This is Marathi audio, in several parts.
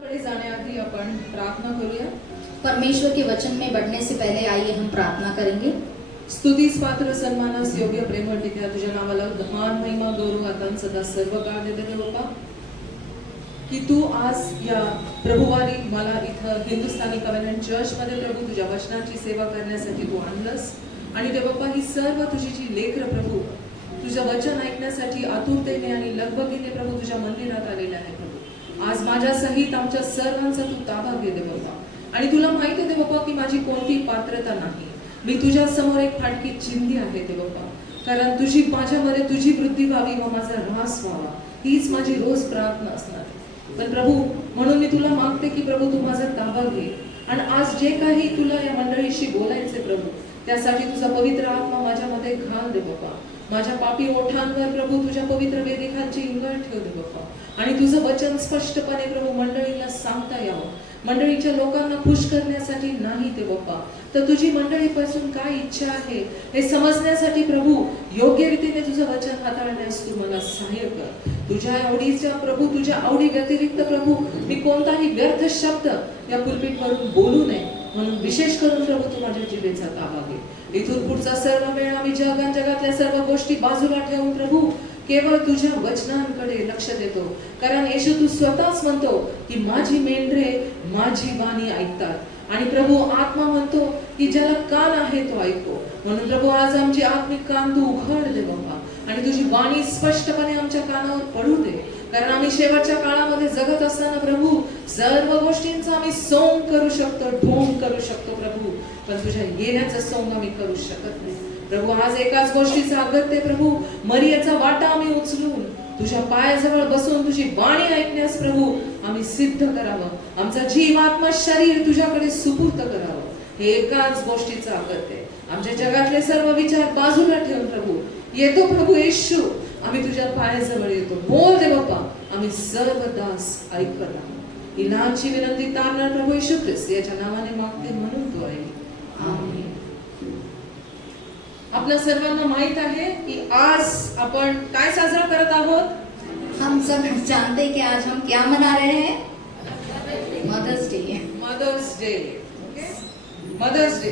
जाण्याआधी आपण प्रार्थना करूया. परमेश्वर के वचन में बढ़ने से पहले आइए हम प्रार्थना करेंगे. स्तुतीस पात्र सन्मानास योग्य प्रेमळ टिकल्या तुझ्या नावाला मान महिमा गौरव आता सदा सर्व काळ देते बाप्पा, की तू आज या प्रभुवारी मला इथं हिंदुस्थानी कव्हर्नमेंट चर्च मध्ये प्रभू तुझ्या वचनाची सेवा करण्यासाठी तू आणलंस. आणि ते बाप्पा ही सर्व तुझी जी लेकरं प्रभू तुझं वचन ऐकण्यासाठी आतुरतेने आणि लगबगीने प्रभू तुझ्या मंदिरात आलेले आहे प्रभू. आज माझ्या सहित आमच्या सर्वांचा तू ताबा घे दे बाप्पा. आणि तुला माहिती आहे बाप्पा की माझी कोणती पात्रता नाही. मी तुझ्या समोर एक फाटकी चिंधी आहे ते बाप्पा, कारण तुझी माझ्यामध्ये तुझी वृद्धी व्हावी व माझा ऱ्हास व्हावा हीच माझी रोज प्रार्थना असणार. पण प्रभू म्हणून मी तुला मागते की प्रभू तू माझा ताबा घे. आणि आज जे काही तुला या मंडळीशी बोलायचे प्रभू त्यासाठी तुझा पवित्र आत्मा माझ्यामध्ये घाल दे बाप्पा. माझ्या पापी ओठांवर प्रभू तुझ्या पवित्र वेदिकांची इंगळ ठेव दे बाप्पा. आणि तुझं वचन स्पष्टपणे प्रभू मंडळीला सांगता यावं. मंडळीच्या लोकांना खुश करण्यासाठी नाही ते बाप्पा, तर तुझी मंडळीपासून काय इच्छा आहे हे समजण्यासाठी प्रभू योग्य रीतीने तुझं वचन हाताळण्यास तू मला सहाय्य कर. तुझ्या आवडीच्या प्रभू तुझ्या आवडी व्यतिरिक्त प्रभू मी कोणताही व्यर्थ शब्द या पुलपीटवरून बोलू नये म्हणून विशेष करून प्रभू तू माझ्या जिभेचा ताबा घे. इथून पुढचा सर्व वेळ आम्ही जगातल्या सर्व गोष्टी बाजूला ठेवून प्रभू केवळ तुझ्या वचनांकडे लक्ष देतो. कारण येशू तू स्वतःच म्हणतो की माझी मेंढरे माझी वाणी ऐकतात. आणि प्रभू आत्मा म्हणतो की ज्याला कान आहे तो ऐको. म्हणून प्रभू आज आमची आत्मिक कान तू उघड दे बाबा आणि तुझी वाणी स्पष्टपणे आमच्या कानावर पडू दे. कारण आम्ही शेवटच्या काळामध्ये जगत असताना प्रभू सर्व गोष्टींचा आम्ही सोंग करू शकतो, ढोंग करू शकतो प्रभू, पण तुझ्या येण्याचं सोंग आम्ही करू शकत नाही. प्रभू आज एकाच गोष्टीचा अगत्य प्रभू मरियाचा वाटा आम्ही उचलून तुझ्या पायाजवळ बसून तुझी वाणी ऐकण्यास प्रभू आम्ही सिद्ध करावं. आमचा जीव आत्मा शरीर तुझ्याकडे सुपूर्त करावं. हे एकाच गोष्टीचा अगत्य. आमच्या जगातले सर्व विचार बाजूला ठेवून प्रभू येतो प्रभू येशू आम्ही तुझ्या पायाजवळ येतो. बोल दे बाप्पा आम्ही सर्व दास ऐकत आहोत. ही लहानशी विनंती तारणार प्रभू येशू ख्रिस्त याच्या नावाने मागते म्हणून तो ऐक. आमेन. आपल्या सर्वांना माहित आहे की आज आपण काय साजरा करत आहोत. हम सब जानते हैं कि आज हम क्या मना रहे हैं. Mother's Day. Mother's Day. Mother's Day.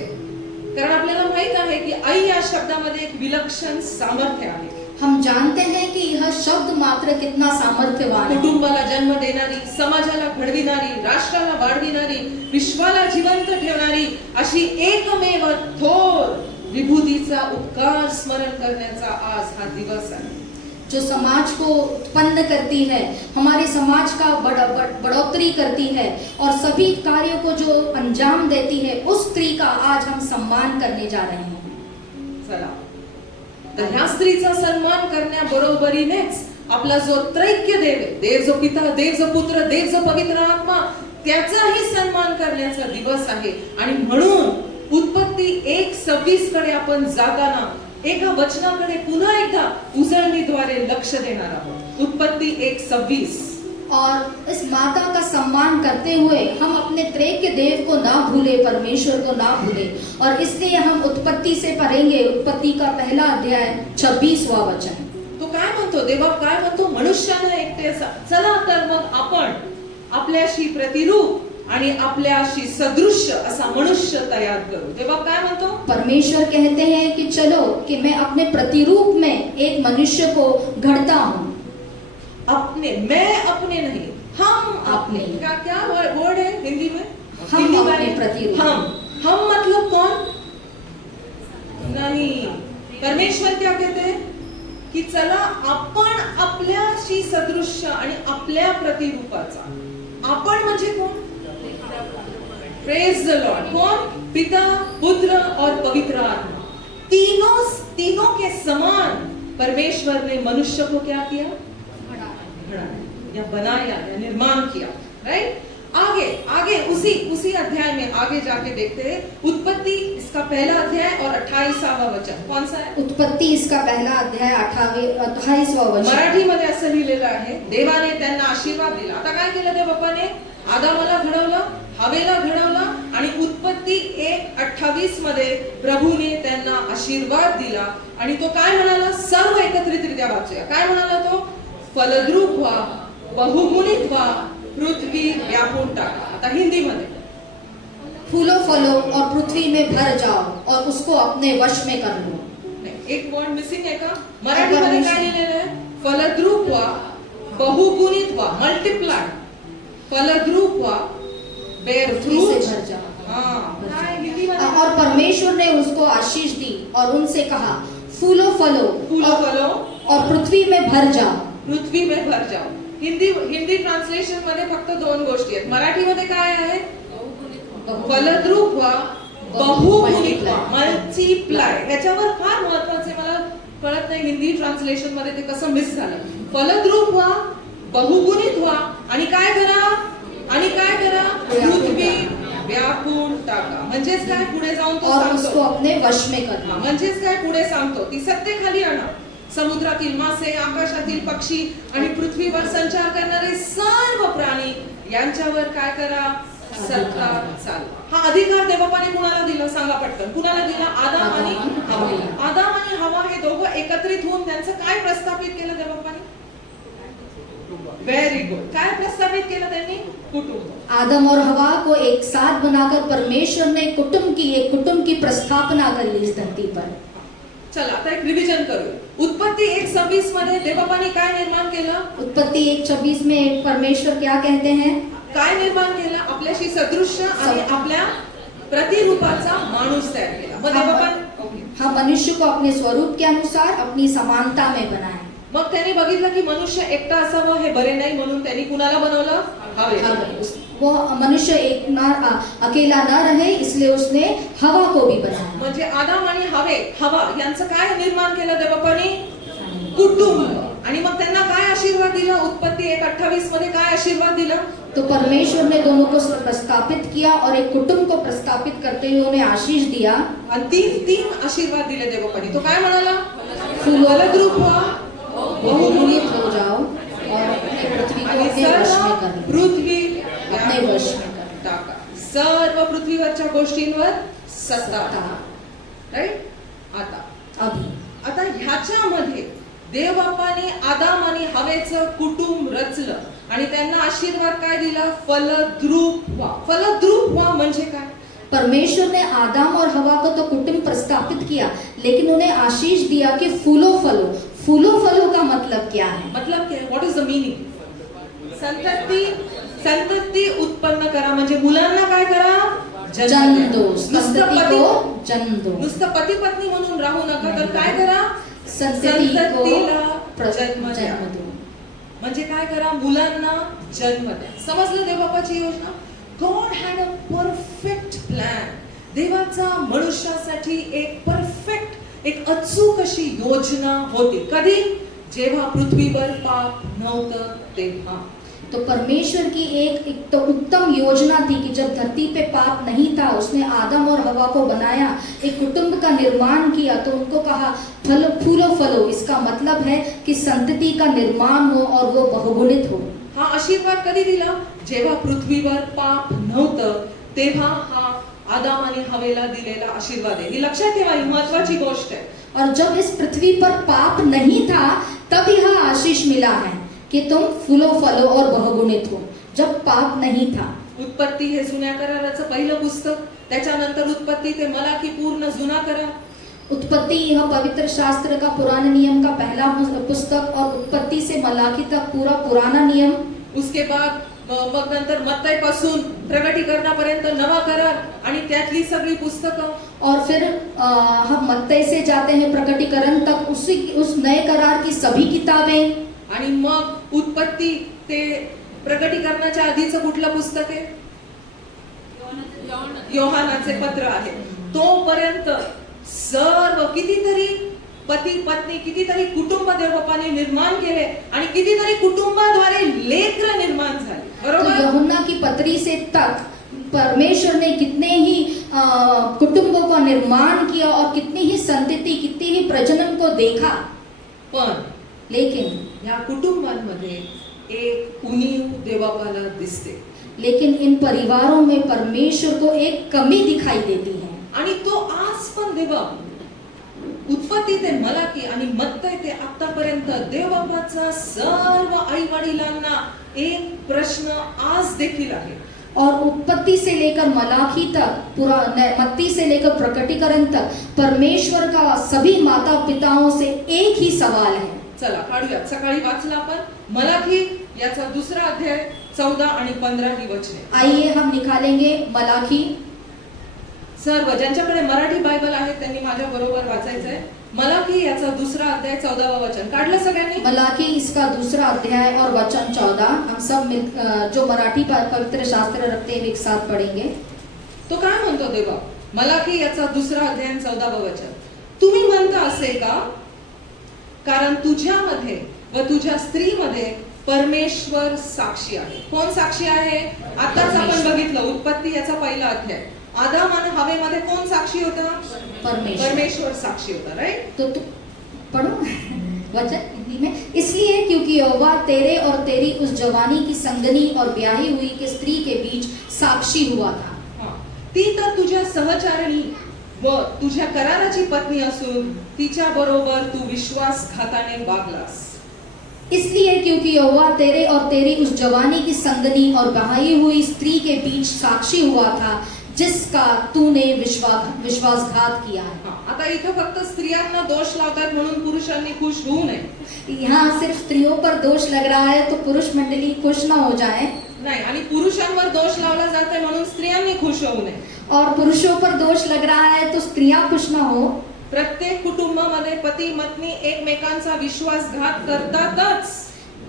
कारण आपल्याला माहित आहे की आई या शब्दामध्ये एक विलक्षण सामर्थ्य आहे. हम जानते हैं कि यह शब्द मात्र कितना सामर्थ्यवान है. कुटुंबाला जन्म देणारी, समाजाला घडविणारी, राष्ट्राला वाढविणारी, विश्वाला जिवंत ठेवणारी अशी एकमेव थोर विभूतीचा उपकार स्मरण करण्याचा आज हा दिवस आहे. जो समाज को उत्पन्न करती है, हमारे समाज का बढ़ोतरी करती है और सभी कार्यों को जो अंजाम देती है उस स्त्री का आज हम सम्मान करने जा रहे हैं. चला तर ह्या स्त्रीचा सन्मान करण्याबरोबरीनेच आपला जो त्रैक्य देव आहे, देव जो पिता, देव जो पुत्र, देव जो पवित्र आत्मा त्याचाही सन्मान करण्याचा दिवस आहे. आणि म्हणून उत्पत्ती 1:26 कडे आपण जाताना एका वचनाकडे पुन्हा एकदा उजळणीद्वारे लक्ष देणार आहोत. उत्पत्ती 1:26. और इस माता का सम्मान करते हुए हम अपने त्रैक्य देव को ना भूले, परमेश्वर को ना भूले. और इसलिए हम उत्पत्ति से पढ़ेंगे. उत्पत्ति का पहला अध्याय 26वां वचन. तो काय म्हणतो, देवा काय म्हणतो, मनुष्याला एकटे चला तर मग आपण आपल्याशी प्रतिरूप आणि आपल्याशी सदृश्य असा मनुष्य तयार करू. तेव्हा काय म्हणतो, परमेश्वर कहते हैं कि चलो कि मैं अपने प्रतिरूप में एक मनुष्य को गढ़ता हूँ. मैं अपने नहीं, हम अपने. क्या वर्ड है हिंदी में? हम अपने प्रतिरूप. हम मतलब कौन? नहीं. परमेश्वर क्या कहते हैं की चला आपण आपल्याशी सदृश्य आणि आपल्या प्रतिरूपाचा. आपण म्हणजे कोण? Praise the Lord. कौन? पिता, पुत्र और पवित्र आत्मा. तीनों के समान परमेश्वर ने मनुष्य को क्या किया? या बनाया या निर्माण किया. राइट. आगे उसी अध्याय में आगे जाके देखते हैं. उत्पत्ति इसका पहला अध्याय और 28वां वचन कौन सा है? उत्पत्ति इसका पहला अध्याय 28वां वचन. मराठी मध्ये असं लिहिलेलं आहे, देवाने त्यांना आशीर्वाद दिला. आता काय केलं त्या बाप्पाने? आदामाला घडवलं, हवेला घडवलं आणि उत्पत्ती 1:28 मध्ये प्रभूने त्यांना आशीर्वाद दिला. आणि तो काय म्हणाला? सर्व एकत्रितरित्या वाचूया. काय म्हणाला तो? फलद्रूप व्हा, बहुगुणित व्हा, पृथ्वी व्यापून टाका. आता हिंदीमध्ये फूलो फलो और पृथ्वी में भर जाओ और उसको अपने वश में कर लो. नाही, एक पॉइंट मिसिंग आहे का? मराठीमध्ये काय लिहिलेलं आहे? फलद्रूप व्हा, बहुगुणित व्हा, मल्टिप्लाय. फलद्रूप व्हा, बेअर पृथ्वी से फ्रूट. भर जाओ. हां, काय हिंदीमध्ये? और परमेश्वर ने उसको आशीष दी और उनसे कहा फूलो फलो फूलो फलो और पृथ्वी में भर जाओ. पृथ्वी में भर जाओ. हिंदी ट्रान्सलेशन मध्ये फक्त दोन गोष्टी आहेत. मराठीमध्ये काय आहे? फलद्रूप व्हा, बहुगुणित व्हा, मल्टिप्लाय. ह्याच्यावर फार महत्त्वाचे, मला कळत नाही हिंदी ट्रान्सलेशन मध्ये ते कसं मिस झालं. फलद्रूप व्हा, बहुगुणित व्हा आणि काय करा? पृथ्वी व्यापून टाका. म्हणजेच काय? पुढे जाऊन तो और उसको सांगतो. अपने वश में कर लो. म्हणजेच काय? पुढे सांगतो ती सत्ते खाली आणा. समुद्रातील मासे, आकाशातील पक्षी आणि पृथ्वीवर संचार करणारे सर्व प्राणी यांच्यावर काय करा? सत्ता चालवा. हा अधिकार देवबापाने कुणाला दिला? सांगा पटकन. कुणाला दिला? आदाम आणि हवा. आदाम आणि हवा हे दोघं एकत्रित होऊन त्यांचं काय प्रस्थापित केलं देवबापाने? Very good. काय प्रस्थापित केलं त्यांनी? कुटुंब. आदम और हवा को एक साथ बनाकर परमेश्वर ने एक कुटुंब की प्रस्थापना कर ली इस धरती पर. चला आता एक रिव्हिजन करू. उत्पत्ती 1:26 मध्ये देवबापाने काय निर्माण केलं? उत्पत्ति 1:26 में परमेश्वर क्या कहते हैं? काय निर्माण केलं? आपल्याशी सदृश्य आणि आपल्या प्रतिरूपाचा माणूस तयार केला. मग देवबापाने हम मनुष्य को अपने स्वरूप के अनुसार अपनी समानता में बनाए. मग त्यांनी बघितलं की मनुष्य एकटा असावं हे बरे नाही, म्हणून त्यांनी कुणाला बनवलं? हवे. वो मनुष्य अकेला न रहे इसलिए उसने हवा को भी बनाया. म्हणजे आदाम आणि हवा यांचं काय निर्माण केलं देवबापाने? कुटुंब. आणि मग त्यांना काय आशीर्वाद दिला? उत्पत्ती 1:28 मध्ये काय आशीर्वाद दिला? तो परमेश्वर ने दोनों को प्रस्थापित किया और एक कुटुंब को प्रस्थापित करते हुए उन्हें आशीष दिया. आणि तीन आशीर्वाद दिले देवबापाने. तो काय म्हणाला? फलद्रूप व्हा, बहुगुणित हो जाओ और अपनी पृथ्वी को अपने वश में कर लो. पृथ्वी अपने वश में कर लो. टाका. सर्व पृथ्वीवरच्या गोष्टींवर सत्ता. राईट. आता ह्याच्यामध्ये देवबापाने आदाम आणि हवेचं कुटुंब रचलं आणि त्यांना आशीर्वाद काय दिला? फलद्रूप व्हा. फलद्रूप व्हा म्हणजे काय? परमेश्वर ने आदम और हवा को तो कुटुंब प्रस्थापित किया लेकिन उन्हें आशीष दिया कि फूलो फलो. फूलो फलो का मतलब क्या है? मतलब क्या? What is the meaning? संतती उत्पन्न करा. म्हणजे मुलांना काय करा? जन्म दो. संतति को जन्म दो. नुसतं पती पत्नी म्हणून राहू नका, तर काय करा? संततीला जन्म द्या. म्हणजे काय करा? मुलांना जन्म द्या. समजलं देवबापाची योजना? God had a perfect plan. देवाचा मनुष्यासाठी एक परफेक्ट, एक अचूक अशी योजना होती. कधी? जेव्हा पृथ्वीवर पाप नव्हतं तेव्हा. तो परमेश्वर की एक तो उत्तम योजना थी कि जब धरती पे पाप नहीं था उसने आदम और हवा को बनाया, एक कुटुंब का निर्माण किया. तो उनको कहा फूलो फलो. इसका मतलब है कि संतति का निर्माण हो और वो बहुगुणित हो. हा आशीर्वाद कधी दिला? जेव्हा पृथ्वीवर पाप नव्हतं तेव्हा हा आदाम आणि हवेला दिलेला आशीर्वाद आहे. ही लक्षात ठेवा, ही महत्वाची गोष्ट आहे. और जब इस पृथ्वी पर पाप नहीं था तब यह आशीष मिला है कि तुम फूलो फलो और बहुगुणित हो. जब पाप नहीं था. उत्पत्ती हे जुन्या कराराचं पहिलं पुस्तक, त्याच्यानंतर उत्पत्ती ते मलाकी पूर्ण जुना करार. उत्पत्ति यह पवित्र शास्त्र का पुराने नियम का पहला पुस्तक और उत्पत्ति से मलाकी तक पूरा पुराना नियम. उसके बाद मग नंतर मत्तई पासून प्रकटीकरणापर्यंत नवा करार आणि त्यातली सगळी पुस्तकं. और फिर हम मत्तई से जाते हैं प्रकटीकरण तक, उस नए करार की सभी किताबें. आणि मग उत्पत्ती ते प्रकटीकरणाच्या आधीचं कुठलं पुस्तक आहे? योहानाचे पत्र आहे. तोपर्यंत सर्व कितीतरी पती पत्नी, कितीतरी कुटुंब देवबापाने निर्माण केले आणि कितीतरी कुटुंबाद्वारे लेकरं निर्माण झाली. तो बरोबर? यूहन्ना की पत्री से तक परमेश्वर ने कितने ही कुटुंबों का निर्माण किया और कितनी ही संतति, कितनी ही प्रजनन को देखा. पण लेकिन या कुटुंबांमध्ये एक उणीव देवबापाला दिसते. लेकिन इन परिवारों में परमेश्वर को एक कमी दिखाई देती है. आणि तो आज पण देवबाप उत्पत्ती ते मलाकी आणि मत्तय ते आतापर्यंत देवबापाचा सर्व आई वडिलांना एक प्रश्न आज देखील आहे. और उत्पत्ति से लेकर मलाखी तक, पूरा मत्ती से लेकर प्रकटीकरण तक परमेश्वर का सभी माता पिताओं से एक ही सवाल है. चला काढूयात. सकाळी वाचला आपण मलाकी याचा 2रा अध्याय 14 आणि 15 ही वचने. आइए हम निकालेंगे मलाखी. सर्व ज्यांच्याकडे मराठी बायबल आहे त्यांनी माझ्या बरोबर वाचायचंय. मलाकी याचा 2रा अध्याय 14वा वचन. काढलं सगळ्यांनी? मलाकी इसका 2रा अध्याय और वचन 14. हम सब जो मराठी पवित्र शास्त्र रखते हैं एक साथ पढ़ेंगे. तो काय म्हणतो देवा? मलाकी याचा 2रा अध्याय 14वा वचन. तुम्ही म्हणता असे का? कारण तुझ्यामध्ये व तुझ्या स्त्रीमध्ये परमेश्वर साक्षी आहे. कोण साक्षी आहे? आताच आपण बघितलं उत्पत्ती याचा 1ला अध्याय. आदम आणि हवेमध्ये कोण साक्षी होता? परमेश्वर साक्षी होता. राइट? तो पढ़ो वचन हिंदी में. इसलिए क्योंकि यहोवा तेरे और तेरी उस जवानी की संगनी और ब्याही हुई के स्त्री के बीच साक्षी हुआ था. ती तर तुझ्या सहचारिणी व तुझ्या कराराची पत्नी असून तिच्या बरोबर तू विश्वासघाताने वागलास. इसलिए क्योंकि यहोवा तेरे और तेरी उस जवानी की संगनी और ब्याही हुई स्त्री के बीच साक्षी हुआ था जिसका तूने विश्वासघात किया है. आता इथं फक्त स्त्रियांना दोष लावतात म्हणून पुरुषांनी खुश होऊ नये. यहाँ सिर्फ स्त्रियों पर दोष लग रहा है तो पुरुष मंडली खुश ना हो जाए. नाही, आणि पुरुषांवर दोष लावला जाते म्हणून स्त्रियांनी खुश होऊ नये. और पुरुषों पर दोष लग रहा है तो स्त्रियां खुश ना हो. प्रत्येक कुटुंबामध्ये पती पत्नी एकमेकांचा विश्वासघात करतातच.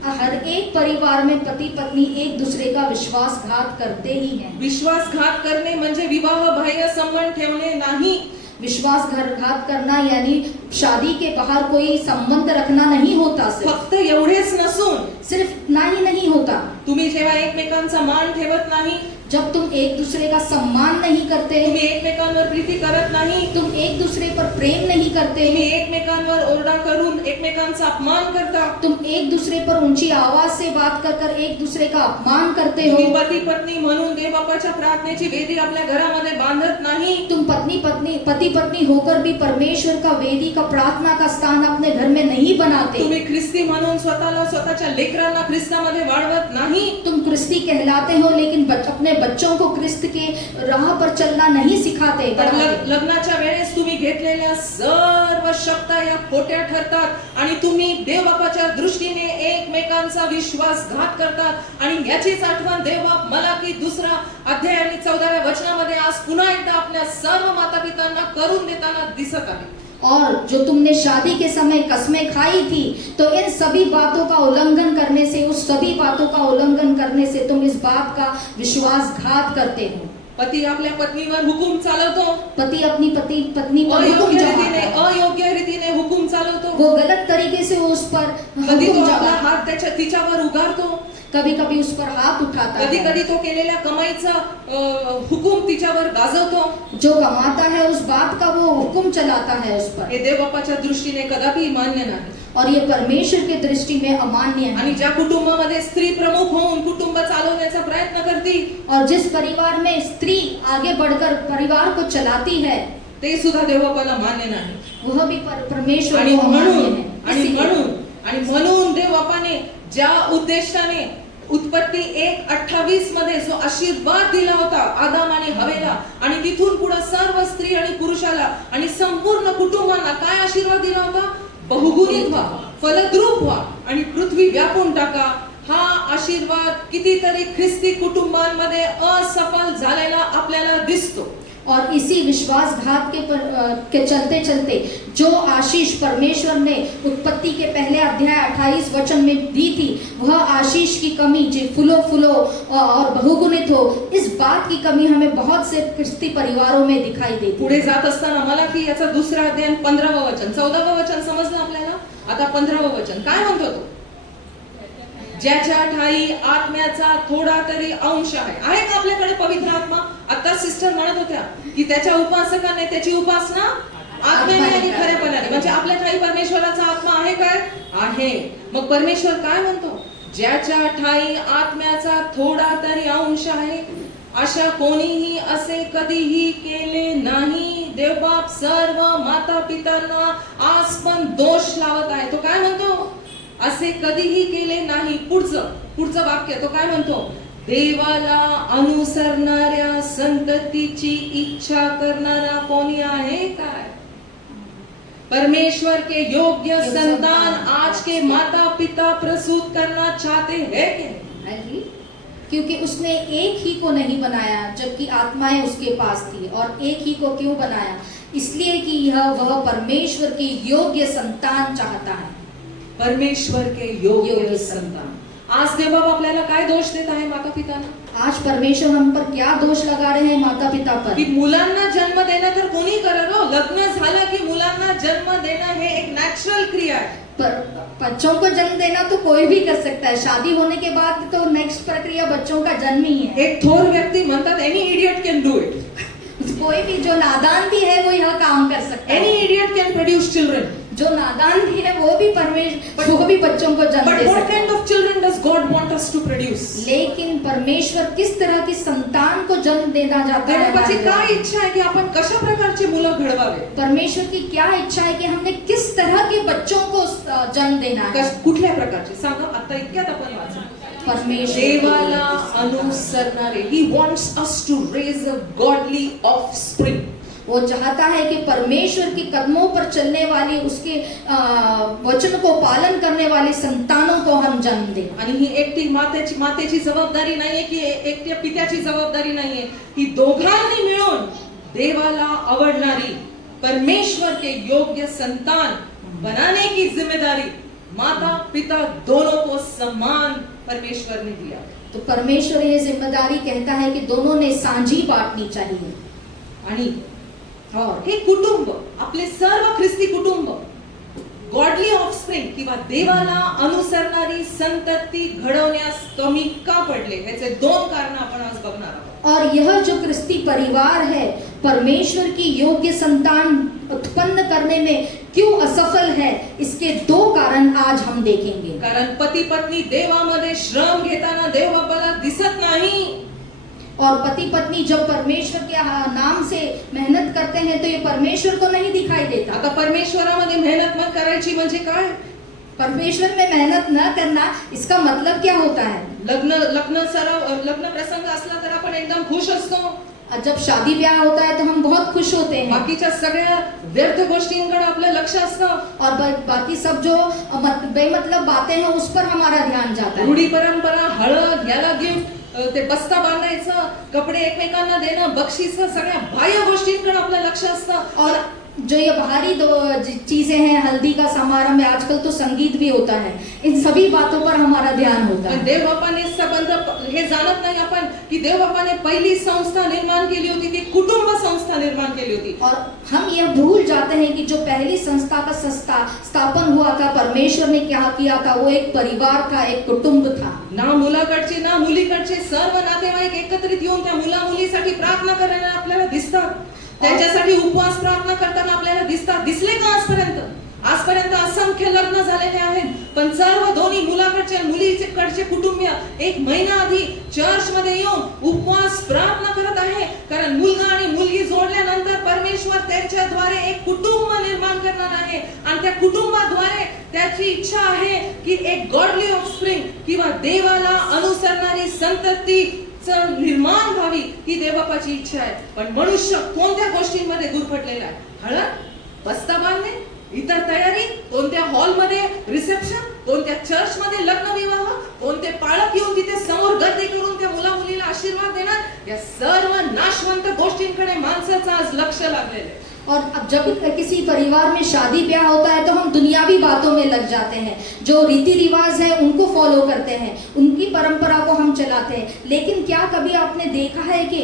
हर एक परिवार में पति पत्नी एक दूसरे का विश्वासघात करते ही हैं. विश्वासघात करणे म्हणजे विवाह बाह्य संबंध ठेवणे नाही. विश्वासघात करना यानी शादी के बाहर कोई संबंध रखना नहीं होता. फक्त एवढेच नसून सिर्फ नहीं होता. तुम्ही जेव्हा एकमेकांचा मान ठेवत नाही, जब तुम एक दूसरे का सम्मान नहीं करते, तुम्ही एकमेकांवर प्रीती करत नाही, तुम एक दूसरे पर प्रेम नहीं करते, तुम्ही एकमेकांवर ओरडा करून एकमेकांचा अपमान करता, तुम एक दूसरे पर ऊंची आवाज से बात कर एक दूसरे का अपमान करते हो, तुम्ही पती पत्नी म्हणून देवबापाच्या प्रार्थनेची वेदी आपल्या घरामध्ये बांधत नाही, तुम पति पत्नी होकर भी परमेश्वर का वेदी का प्रार्थना का स्थान अपने घर में नहीं बनाते, तुम्ही ख्रिस्ती म्हणून स्वतःला स्वतःच्या लेकरांना ख्रिस्तामध्ये वाढवत नाही, तुम ख्रिस्ती कहलाते हो लेकिन अपने बच्चों को ख्रिस्त के राह पर चलना नहीं सिखाते. लग्नाच्या वेळेस तुम्ही घेतलेल्या सर्व शब्दा या खोट्या ठरतात आणि तुम्ही देवबापाच्या दृष्टीने एकमेकांचा विश्वासघात करतात. आणि याचीच आठवण देवबाप मलाकी 2रा अध्याय आणि 14व्या वचनामध्ये आज पुन्हा एकदा आपल्या सर्व मातापितांना करून देताना दिसत आहे. और जो तुमने शादी के समय कसमें खाई थी तो इन सभी बातों का उल्लंघन करने से, उस सभी बातों का उल्लंघन करने से तुम इस बात का विश्वासघात करते हो. पती आपल्या पत्नीवर हुकूम चालवतो, पति अपनी पत्नी पर हुकूम जमाता है, अयोग्य रीतीने हुकूम चालवतो, वो गलत तरीके से उस पर कधी तो हुकूम आपला जमाता, हात तिच्यावर उगारतो, कभी कभी उस पर हाथ उठाता कधी है, कधी तो केलेल्या कमाईचा हुकूम तिच्यावर गाजवतो. जो कमाता है उस बात का वो हुक्म चलाता है उस पर. हे देवबापाच्या दृष्टीने कदापि मान्य नाही. और ये परमेश्वर की दृष्टि में अमान्य है. आणि ज्या कुटुंबामध्ये स्त्री प्रमुख होऊन कुटुंब चालवण्याचा प्रयत्न करती, और जिस परिवार में स्त्री आगे बढ़कर परिवार को चलाती है ते सुद्धा देवबापाला मान्य नाही. वह भी परमेश्वर आणि को अमान्य म्हणून है. देवबापाने ज्या उद्देशाने उत्पत्ती 1:28 मध्ये जो आशीर्वाद दिला होता आदम आणि हवेला, आणि तिथून पुढे सर्व स्त्री आणि पुरुषाला आणि संपूर्ण कुटुंबांना काय आशीर्वाद दिला होता? बहुगुणित व्हा, फलद्रूप व्हा आणि पृथ्वी व्यापून टाका. हा आशीर्वाद कितीतरी ख्रिस्ती कुटुंबांमध्ये असफल झालेला आपल्याला दिसतो. और इसी विश्वासघात के चलते चलते जो आशीष परमेश्वर ने उत्पत्ति के पहले अध्याय 28 वचन में दी थी, वह आशीष की कमी जो फूलो और बहुगुणित हो, इस बात की कमी हमें बहुत से क्रिस्ती परिवारों में दिखाई देती. पुढे जात असताना मलाकी याचा 2रा अध्याय 15वा वचन, 14वा वचन समजलं आपल्याला. आता 15वा वचन काय म्हणतो तो? ज्याच्या ठाई आत्म्याचा थोडा तरी अंश आहे. आहे का आपल्याकडे पवित्र आत्मा? आता सिस्टर म्हणत होत्या की त्याच्या उपासकाने त्याची उपासना आत्म्याने आणि खरेपणाने, म्हणजे आपल्या ठाई परमेश्वराचा आत्मा आहे काय? आहे. मग परमेश्वर काय म्हणतो? ज्याच्या ठाई आत्म्याचा थोडा तरी अंश आहे, अशा कोणीही असे कधीही केले नाही. देवबाप सर्व माता पितांना आज पण दोष लावत आहे. तो काय म्हणतो? असे कधीही केले नाही. पुढचं वाक्य तो काय म्हणतो? देवाला अनुसरणाऱ्या संततीची इच्छा करणारा कोणी आहे काय? परमेश्वर के योग्य संतान आज के माता पिता प्रसूत करना चाहते हैं क्या? क्योंकि उसने एक ही को नहीं बनाया जबकि आत्माएं उसके पास थी. और एक ही को क्यों बनाया? इसलिए कि वह परमेश्वर की योग्य संतान चाहता है. परमेश्वर के योग्य संतान. आज देवबाप आपल्याला काय दोष देत आहे माता पितांना? आज परमेश्वर हम पर क्या दोष लगा रहे हैं माता पिता पर? की मुलांना जन्म देणं तर कोणी करत हो. लग्न झालं की मुलांना जन्म देणं हे एक नॅचरल क्रिया आहे. पर बच्चों को जन्म देना तो कोई भी कर सकता है. शादी होने के बाद तो नेक्स्ट प्रक्रिया बच्चों का जन्म ही है. एक थोर व्यक्ती म्हणतात any idiot can do it. कोई भी जो नादान भी है वो यह काम कर सकता एनी है. Idiot can produce children. जो नादान भी है वो भी वो भी बच्चों को जन्म बट दे व्हाट सकता काइंड है. Of children does God want us to produce? लेकिन परमेश्वर किस तरह की संतान को जन्म देना चाहता है? देवाची हमारे काय द्वारा? इच्छा आहे की आपण कशा प्रकारचे मुलं घडवावे? परमेश्वर की क्या इच्छा है कि हमने किस तरह के बच्चों को जन्म देना है? कुठल्या प्रकारचे सांगा. आता इतक्यात आपण वाचा. परमेश्वर देवाला अनुसरणारे. He wants us to raise a godly offspring. वो चाहता है कि परमेश्वर के कदमों पर चलने वाली उसके वचन को पालन करने वाले संतानों को हम जन्म दें. आणि ही एकटी मातेची जबाबदारी नाहीये की एकट्या पित्याची जबाबदारी नाहीये. ही दोघांनी मिळून देवाला आवडणारी परमेश्वर के योग्य संतान बनाने की जिम्मेदारी माता पिता दोनों को समान परमेश्वर ने दिया. तो परमेश्वर ये जिम्मेदारी कहता है कि दोनों ने सांझी बांटनी चाहिए. आणि हे कुटुंब आपले सर्व ख्रिस्ती कुटुंब गॉडली ऑफस्प्रिंग किंवा देवाला अनुसरणारी संतती घडवण्यास कमी का पडले? ह्याचे दोन कारण आपण आज बघणार आहोत. और यह जो क्रिस्ती परिवार है परमेश्वर की योग्य संतान उत्पन्न करने में क्यों असफल है, इसके दो कारण आज हम देखेंगे. कारण पती पत्नी देवामध्ये श्रम घेताना देव बापाला दिसत नाही. और पति पत्नी जब परमेश्वर के नाम से मेहनत करते हैं तो ये परमेश्वर को नहीं दिखाई देता. आता परमेश्वरामध्ये मेहनत मत करायची म्हणजे काय? परमेश्वर में मेहनत न करना इसका मतलब क्या होता है? लग्न प्रसंग असला तर आपण एकदम खुश असतो. जब शादी ब्याह होता है तो हम बहुत खुश होते हैं. बाकीच्या सगळ्या व्यर्थ गोष्टींकडे आपलं लक्ष असतं. और बाकी सब जो बेमतलब बातें हैं उस पर हमारा ध्यान जाता है. रूढी परंपरा, हळद, याला गिफ्ट, ते बस्ता बांधायचं, कपडे एकमेकांना देणं, बक्षीस, सगळ्या बाह्य गोष्टींकडे आपलं लक्ष असतं. और जो ये बाहरी दो चीजें हैं, हल्दी का समारंभ है, आजकल तो संगीत भी होता है, इन सभी बातों पर हमारा ध्यान होता है. देव बापाने संबंध हे जाणत नाही आपण की देव बापाने पहिली संस्था निर्माण केली होती ती कुटुंब संस्था निर्माण केली होती. और हम यह भूल जाते हैं कि जो पहली संस्था का स्थापन हुआ था परमेश्वर ने क्या किया था, वो एक परिवार था, एक कुटुंब था. ना मुलाकडचे ना मुलीकडचे सर्व नातेवाईक एकत्रित येऊन त्या मुला मुलीसाठी प्रार्थना करायला आपल्याला दिसतात. त्यांच्यासाठी उपवास प्रार्थना करताना आपल्याला दिसले का आजपर्यंत असंख्य लग्न झालेले आहेत. पण सर्व दोन्ही मुलाकडचे आणि मुलीकडचे कुटुंबीय एक महिना आधी चर्च मध्ये येऊन उपवास प्रार्थना करत आहे. कारण मुलगा आणि मुलगी जोडल्यानंतर परमेश्वर त्यांच्याद्वारे एक कुटुंब निर्माण करणार आहे. आणि त्या कुटुंबाद्वारे त्याची इच्छा आहे की एक गॉडली ऑफस्प्रिंग किंवा देवाला अनुसरणारी संतती निर्माण व्हावी ही देवबापाची इच्छा आहे. पण मनुष्य कोणत्या गोष्टींमध्ये गुरफटलेला आहे? हळद, बस्ता बांधणे, इतर तयारी, कोणत्या हॉलमध्ये रिसेप्शन, कोणत्या चर्च मध्ये लग्न विवाह, कोणते पाळक येऊन तिथे समोर गर्दी करून त्या मुला मुलीला आशीर्वाद देणार, या सर्व नाशवंत गोष्टींकडे माणसाचं आज लक्ष लागलेलं आहे. और अब जब किसी परिवार में शादी ब्याह होता है तो हम दुनियावी बातों में लग जाते हैं. जो रीति रिवाज है उनको फॉलो करते हैं, उनकी परंपरा को हम चलाते हैं. लेकिन क्या कभी आपने देखा है कि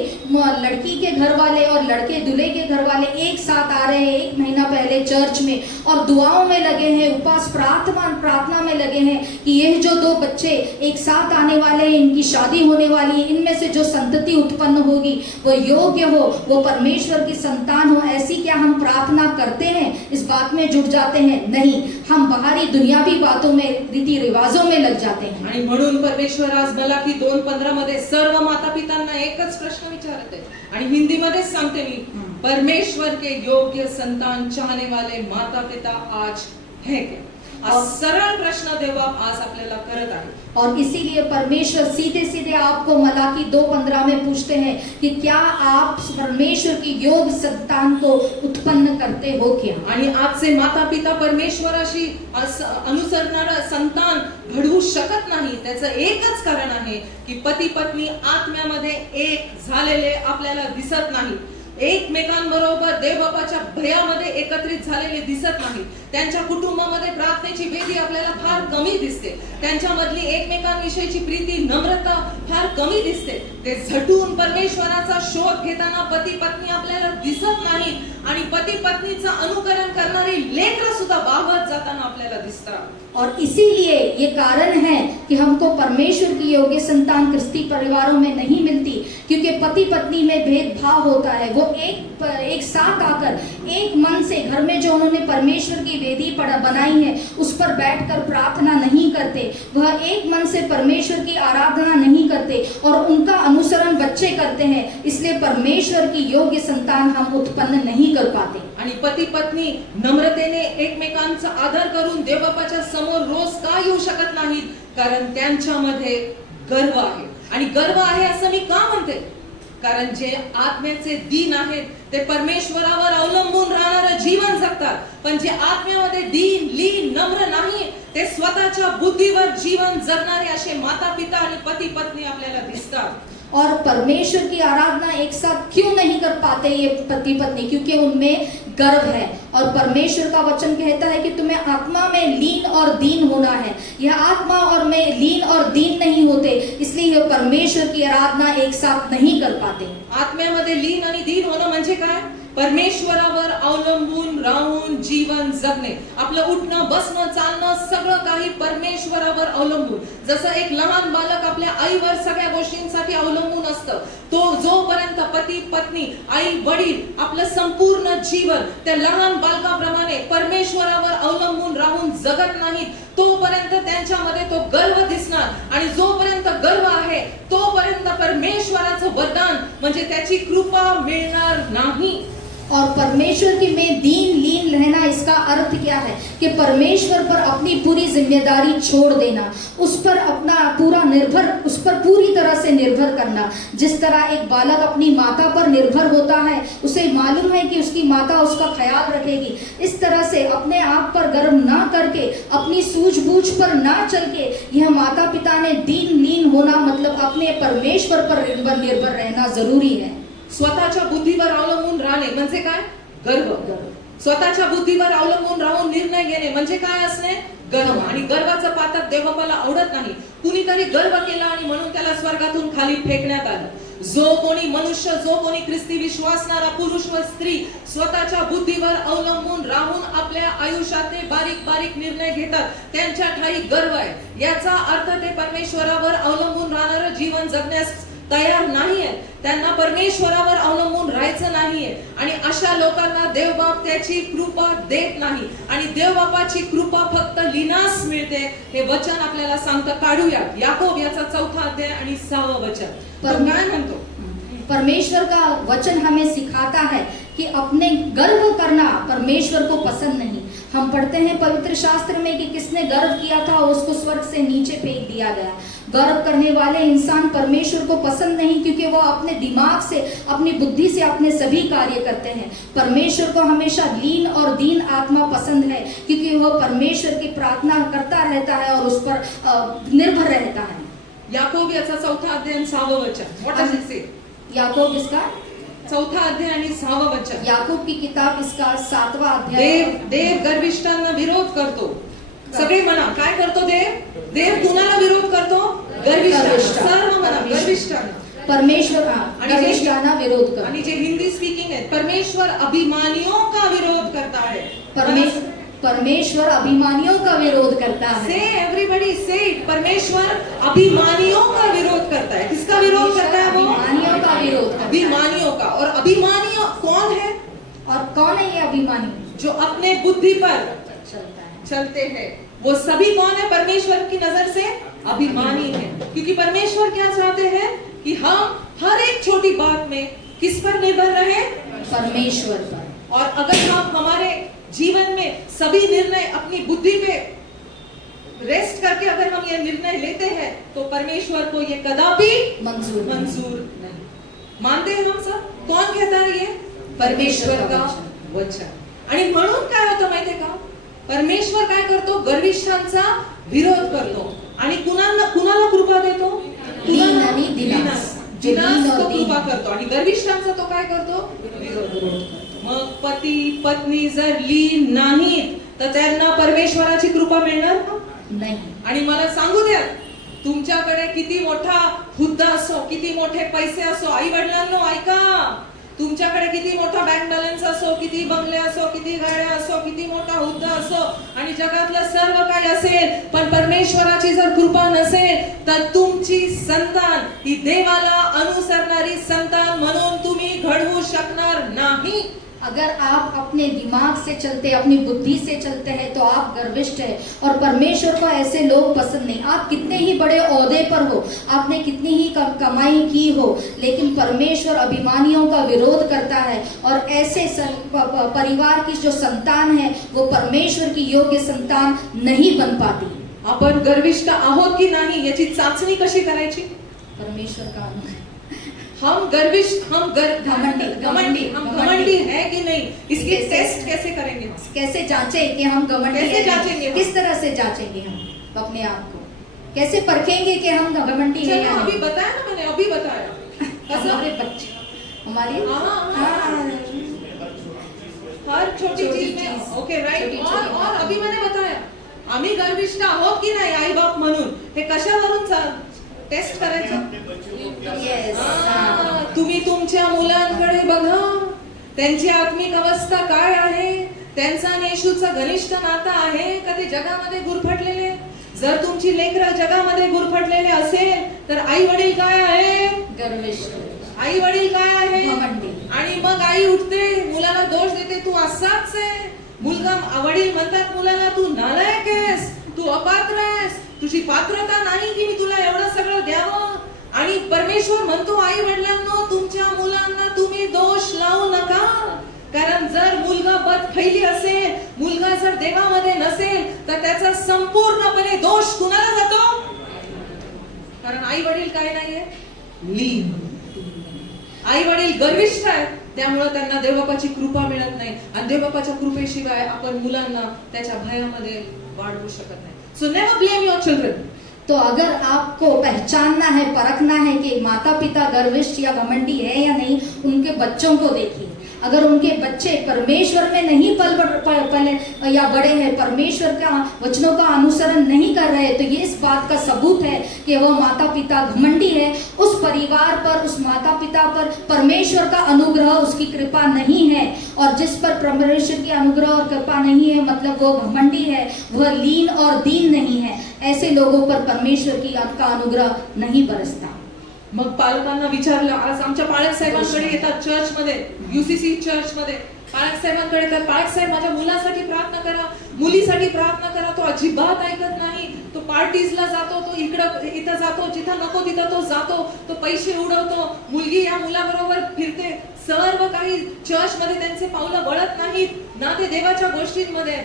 लड़की के घर वाले और लड़के दूल्हे के घर वाले एक साथ आ रहे हैं एक महीना पहले चर्च में और दुआओं में लगे हैं, उपवास प्रार्थना में लगे हैं कि यह जो दो बच्चे एक साथ आने वाले हैं, इनकी शादी होने वाली है, इनमें से जो संतति उत्पन्न होगी वो योग्य हो, वो परमेश्वर की संतान हो, ऐसी क्या हम प्रार्थना करते हैं? इस बात में जुड़ जाते हैं? नहीं, हम बाहरी दुनियावी बातों में, रीति रिवाजों में लग जाते हैं. आणि म्हणून परमेश्वर आज मलाकी 2:15 मध्ये सर्व माता पितांना एकच प्रश्न विचारते आणि हिंदी मध्येच सांगते मी. परमेश्वर के योग्य संतान चाहने वाले माता पिता आज हैं क्या? आज सरळ प्रश्न देवबाप आज आपल्याला करत आहे. और इसीलिए परमेश्वर सीधे सीधे आपको मलाकी 2:15 में पूछते हैं कि क्या आप परमेश्वर की योग्य संतान को उत्पन्न करते हो क्या? आणि आजचे माता पिता परमेश्वराशी अनुसरणारा संतान घडवू शकत नाही. त्याचं एकच कारण आहे की पती पत्नी आत्म्यामध्ये एक झालेले आपल्याला दिसत नाही. एकमेकांबरोबर देवबापाच्या भयामध्ये एकत्रित झालेले दिसत नाही. त्यांच्या कुटुंबामध्ये प्रार्थनेची वेदी आपल्याला फार कमी दिसते. त्यांच्यामधली एकमेकांविषयीची प्रीती नम्रता फार कमी दिसते. ते झटून परमेश्वराचा शोध घेताना पती पत्नी आपल्याला दिसत नाही आणि पती पत्नीचं अनुकरण करणारी लेकरं सुद्धा वाहत जाताना आपल्याला दिसतात. और इसीलिए ये कारण है कि हमको परमेश्वर की योग्य संतान क्रिस्ती परिवारों में नहीं मिलती, क्योंकि पति पत्नी में भेदभाव होता है. वो एक साथ आकर एक मन से घर में जो उन्होंने परमेश्वर की वेदी बनाई है उस पर बैठकर प्रार्थना नहीं करते. वह एक मन से परमेश्वर की आराधना नहीं करते और उनका अनुसरण बच्चे करते हैं. इसलिए परमेश्वर की योग्य संतान हम उत्पन्न नहीं कर पाते. आणि पती पत्नी नम्रतेने एकमेकांचा आदर करून देवबापाच्या समोर रोज का येऊ शकत नाहीत? कारण त्यांच्यामध्ये गर्व आहे. आणि गर्व आहे असं मी का म्हणते? कारण जे आत्म्याचे दीन आहेत ते परमेश्वरावर अवलंबून राहणारं जीवन जगतात. पण जे आत्म्यामध्ये दीन लीन नम्र नाही ते स्वतःच्या बुद्धीवर जीवन जगणारे असे माता पिता आणि पती पत्नी आपल्याला दिसतात. और परमेश्वर की आराधना एक साथ क्यों नहीं कर पाते ये पति पत्नी? क्योंकि उनमें गर्व है. और परमेश्वर का वचन कहता है कि तुम्हें आत्मा में लीन और दीन होना है. यह आत्मा और में लीन और दीन नहीं होते, इसलिए ये परमेश्वर की आराधना एक साथ नहीं कर पाते. आत्म्यामध्ये लीन आणि दीन होणं म्हणजे काय? परमेश्वरावर अवलंबून राहून जीवन जगणे. आपलं उठणं बसणं चालणं सगळं काही परमेश्वरावर अवलंबून. जसं एक लहान बालक आपल्या आईवर सगळ्या गोष्टींसाठी अवलंबून असतं, तो जोपर्यंत पती पत्नी आई वडील आपलं संपूर्ण जीवन त्या लहान बालकाप्रमाणे परमेश्वरावर अवलंबून राहून जगत नाहीत तोपर्यंत त्यांच्यामध्ये तो गर्व दिसणार. आणि जोपर्यंत गर्व आहे तोपर्यंत परमेश्वराचं वरदान म्हणजे त्याची कृपा मिळणार नाही. और परमेश्वर की में दीन लीन रहना, इसका अर्थ क्या है कि परमेश्वर पर अपनी पूरी जिम्मेदारी छोड़ देना, उस पर अपना पूरा निर्भर, उस पर पूरी तरह से निर्भर करना. जिस तरह एक बालक अपनी माता पर निर्भर होता है, उसे मालूम है कि उसकी माता उसका ख्याल रखेगी, इस तरह से अपने आप पर गर्व ना करके अपनी सूझबूझ पर ना चल के यह माता पिता ने दीन लीन होना मतलब अपने परमेश्वर पर निर्भर रहना जरूरी है. स्वतःच्या बुद्धीवर अवलंबून राहणे म्हणजे काय? गर्व. स्वतःच्या बुद्धीवर अवलंबून राहून निर्णय घेणे म्हणजे काय असणे? गर्व. आणि गर्वाचं पातक देवबापाला आवडत नाही. कुणीतरी गर्व केला आणि म्हणून त्याला स्वर्गातून खाली फेकण्यात आलं. जो कोणी मनुष्य, जो कोणी ख्रिस्ती विश्वासणारा पुरुष व स्त्री स्वतःच्या बुद्धीवर अवलंबून राहून आपल्या आयुष्यातले बारीक बारीक निर्णय घेतात, त्यांच्या ठाई गर्व आहे. याचा अर्थ ते परमेश्वरावर अवलंबून राहणारं जीवन जगण्यास तयार नाहीये. त्यांना परमेश्वरावर अवलंबून राहायचं नाहीये. आणि अशा लोकांना देवबाप त्याची कृपा देत नाही. आणि देवबापाची कृपा फक्त लिनास मिळते हे वचन आपल्याला सांगतं. काढूया याकोब याचा 4 अध्याय आणि 6 वचन. तो काय म्हणतो? परमेश्वर का वचन हमें सिखाता है कि अपने गर्व करना परमेश्वर को पसंद नहीं. हम पढ़ते हैं पवित्र शास्त्र में कि किसने गर्व किया था उसको स्वर्ग से नीचे फेंक दिया गया. गर्व करने वाले इंसान परमेश्वर को पसंद नहीं, क्योंकि वो अपने दिमाग से, अपनी बुद्धि से अपने सभी कार्य करते हैं. परमेश्वर को हमेशा लीन और दीन आत्मा पसंद है, क्योंकि वह परमेश्वर की प्रार्थना करता रहता है और उस पर निर्भर रहता है. याकोब याचा 4 अध्याय आणि 6 वचन. व्हाट डज इट से? याकोब इसका 4 अध्याय आणि 6 वचन. याकूब की किताब इसका 7वां अध्याय. देव गर्विष्ठांना विरोध करतो. सगळे म्हणा, काय करतो देव? देव कुणाला विरोध करतो? गर्विष्ठांना. सर्व म्हणा, गर्विष्ठांना. परमेश्वर गर्विष्ठांना विरोध करता. आणि जे हिंदी स्पीकिंग आहे, परमेश्वर अभिमानियों का विरोध करता है. परमेश्वर अभिमानियों का विरोध करता है. से एवरीबॉडी से परमेश्वर अभिमानियों का विरोध करता है. किसका विरोध करता है वो? अभिमानियों का विरोध करता है. अभिमानियों का. और अभिमानी कौन है? और कौन है ये अभिमानी? जो अपने बुद्धि पर चलते हैं. वो सभी कौन है परमेश्वर की नजर से? अभिमानी है. क्योंकि परमेश्वर क्या चाहते हैं कि हम हर एक छोटी बात में किस पर निर्भर रहे? परमेश्वर पर। और अगर हम हमारे जीवन में सभी निर्णय अपनी बुद्धि पे रेस्ट करके अगर हम ये निर्णय लेते हैं तो परमेश्वर को ये कदापि मंजूर नहीं। मानते हैं हम सब? कौन कहता है ये? परमेश्वर का वचन। आणि म्हणून काय होतं माहितीये का? परमेश्वर काय करतो? गर्विष्ठांचा विरोध करतो आणि कुणाला कृपा देतो? लीन आणि दिलास. दिलास तो कृपा करतो आणि गर्विष्ठांचा तो काय करतो? विरोध करतो. मग पती पत्नी जर लीन नाहीत तर त्यांना परमेश्वराची कृपा मिळणार का? नाही. आणि मला सांगू द्या, तुमच्याकडे किती मोठा हुद्दा असो, किती मोठे पैसे असो, आई वडिलांनो ऐका, तुमच्याकडे किती मोठा बँक बॅलन्स असो, किती बंगले असो, किती गाड्या असो, किती मोठा हुद्दा असो आणि जगातलं सर्व काही असेल, पण परमेश्वराची जर कृपा नसेल तर तुमची संतान ही देवाला अनुसरणारी संतान म्हणून तुम्ही घडवू शकणार नाही. अगर आप अपने दिमाग से चलते, अपनी बुद्धि से चलते हैं तो आप गर्विष्ठ है और परमेश्वर को ऐसे लोग पसंद नहीं. आप कितने ही बड़े ओहदे पर हो, आपने कितनी ही कमाई की हो, लेकिन परमेश्वर अभिमानियों का विरोध करता है और ऐसे परिवार की जो संतान है वो परमेश्वर की योग्य संतान नहीं बन पाती. आपण गर्विष्ठ आहोत की नाही याची चाचणी कशी करायची? परमेश्वर का हम गर्विष्ठ, घमंडी है कि नहीं, इसकी टेस्ट कैसे करेंगे? कैसे जांचें कि हम घमंडी कैसे हैं? जांचेंगे? किस तरह से जांचेंगे हम अपने आप को? कैसे परखेंगे कि हम घमंडी हैं या अभी नहीं? बताया ना, मैंने अभी बताया. हमारे बच्चे, हमारी हर छोटी चीज में ओके राइट. और अभी मैंने बताया आम्ही गर्विष्ठ आहोत की नाही आई बाप म्हणून हे कशावरून टेस्ट करायचं? तुम्ही तुमच्या मुलांकडे बघा, त्यांची आत्मिक अवस्था काय आहे, त्यांचा आणि येशूचा घनिष्ठ नाता आहे का ते जगामध्ये गुरफटलेले? जर तुमची लेकरं जगामध्ये गुरफटलेले असेल तर आई वडील काय आहे? गर्विष्ठ. आई वडील काय आहे? घमंडी. आणि मग आई उठते, मुलाला दोष देते, तू असाच आहे. मुलगा वडील म्हणतात मुलाला, तू नालायक आहेस, तू अपात्र आहेस, तुझी पात्रता नाही की मी तुला एवढं सगळं द्यावं. आणि परमेश्वर म्हणतो आई वडिलांनो, तुमच्या मुलांना तुम्ही दोष लावू नका, कारण जर मुलगा बदखैली असेल, मुलगा जर देवामध्ये नसेल तर त्याचा संपूर्णपणे दोष कुणाला जातो? कारण आई वडील काय नाहीये? लीन. आई वडील गर्विष्ठ आहेत, त्यामुळे त्यांना देवबापाची कृपा मिळत नाही आणि देवबापाच्या कृपेशिवाय आपण मुलांना त्याच्या भयामध्ये वाढवू शकत नाही. So never blame your children. तो अगर आपको पहचानना है, परखना है कि माता पिता गर्विष्ठ या घमंडी है या नहीं, उनके बच्चों को देखिए. अगर उनके बच्चे परमेश्वर में नहीं पले या बड़े हैं, परमेश्वर का वचनों का अनुसरण नहीं कर रहे, तो ये इस बात का सबूत है कि वह माता पिता घमंडी है. उस परिवार पर, उस माता पिता पर परमेश्वर का अनुग्रह, उसकी कृपा नहीं है. और जिस पर परमेश्वर की अनुग्रह और कृपा नहीं है मतलब वो घमंडी है, वह लीन और दीन नहीं है. ऐसे लोगों पर परमेश्वर की आपका अनुग्रह नहीं बरसता. मग पालकांना विचारलं, आज आमच्या पाळक साहेबांकडे येतात चर्च मध्ये, युसीसी चर्च मध्ये पाळक साहेबांकडे तर पाळक साहेब माझ्या मुलासाठी प्रार्थना करा, मुलीसाठी प्रार्थना करा. तो अजिबात ऐकत नाही, तो पार्टीजला जातो, तो इथं जातो, जिथं नको तिथं तो जातो, तो पैसे उडवतो, मुलगी या मुलाबरोबर फिरते. सर्व काही चर्च मध्ये त्यांचे पावलं वळत नाहीत ना, ते देवाच्या गोष्टींमध्ये.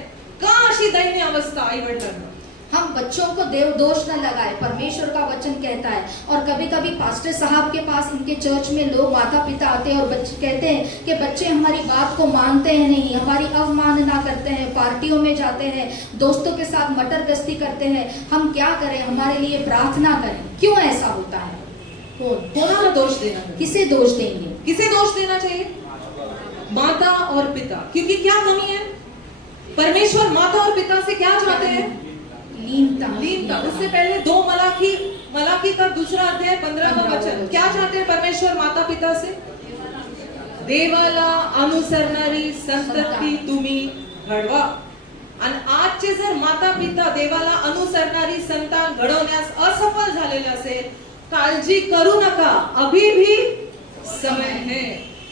का अशी दयनीय अवस्था आई वडिलांना? हम बच्चों को देव दोष न लगाए, परमेश्वर का वचन कहता है. और कभी कभी पास्टर साहब के पास, इनके चर्च में लोग माता पिता आते हैं और बच्चे कहते हैं कि बच्चे हमारी बात को मानते हैं नहीं, हमारी अवमानना करते हैं, पार्टियों में जाते हैं, दोस्तों के साथ मटर गश्ती करते हैं. हम क्या करें? हमारे लिए प्रार्थना करें. क्यों ऐसा होता है? कोणाला दोष देना? किसे दोष देंगे? किसे दोष देना चाहिए? माता और पिता. क्योंकि क्या कमी है? परमेश्वर माता और पिता से क्या चाहते हैं? लीनता. उससे पहले 2 मलाकी का दूसरा अध्याय 15वां वचन. क्या चाहते हैं परमेश्वर माता पिता से? देवाला अनुसरणारी संतती तुम्ही घडवा. आणि आजचे जर माता पिता देवाला अनुसरणारी संतान घडवण्यास असफल झालेले असेल, काळजी करू नका, अभी भी समय है.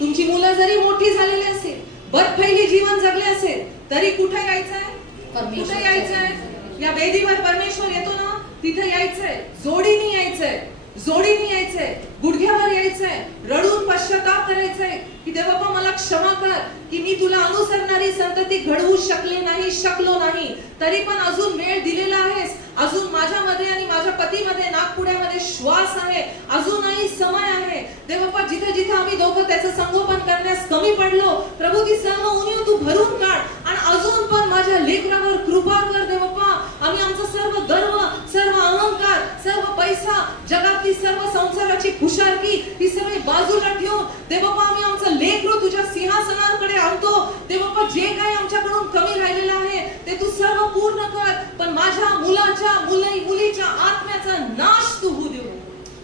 तुमची मुलं जरी मोठी झालेली असेल, बदफैली जीवन जगले असेल, तरी कुठे यायचंय? कुठे यायचंय? या वेदीवर परमेश्वर येतो ना, तिथे यायचंय, जोडीने यायचंय. जोडीने यायचंय, गुडघ्यावर यायचंय, रडून पश्चाताप करायचंय की देव बाप्पा मला क्षमा कर की मी तुला अनुसरणारी संतती घडवू शकलो नाही, तरी पण अजून वेळ दिलेला आहेस, अजून माझ्यामध्ये आणि माझ्या पतीमध्ये नागपुड्यामध्ये श्वास आहे, अजूनही समय आहे. देव बाप्पा जिथे जिथे आम्ही दोघं त्याचं संगोपन करण्यास कमी पडलो, प्रभू ती सर्व उणीव तू भरून काढ आणि अजून पण माझ्या लेकरावर कृपा कर देव बाप्पा. आम्ही आमचा सर्व गर्व, सर्व अहंकार, सर्व पैसा, जगातली सर्व संसाराची खुशारकी ही सगळी बाजूला ठेवून देव बाप्पा आम्ही आमचं लेकरू तुझ्या सिंहासनाकडे आणतो. देव बाप्पा जे काही आमच्याकडून कमी राहिलेलं आहे ते तू सर्व पूर्ण कर, पण माझ्या मुलीच्या आत्म्याचा नाश तू होऊ देऊ.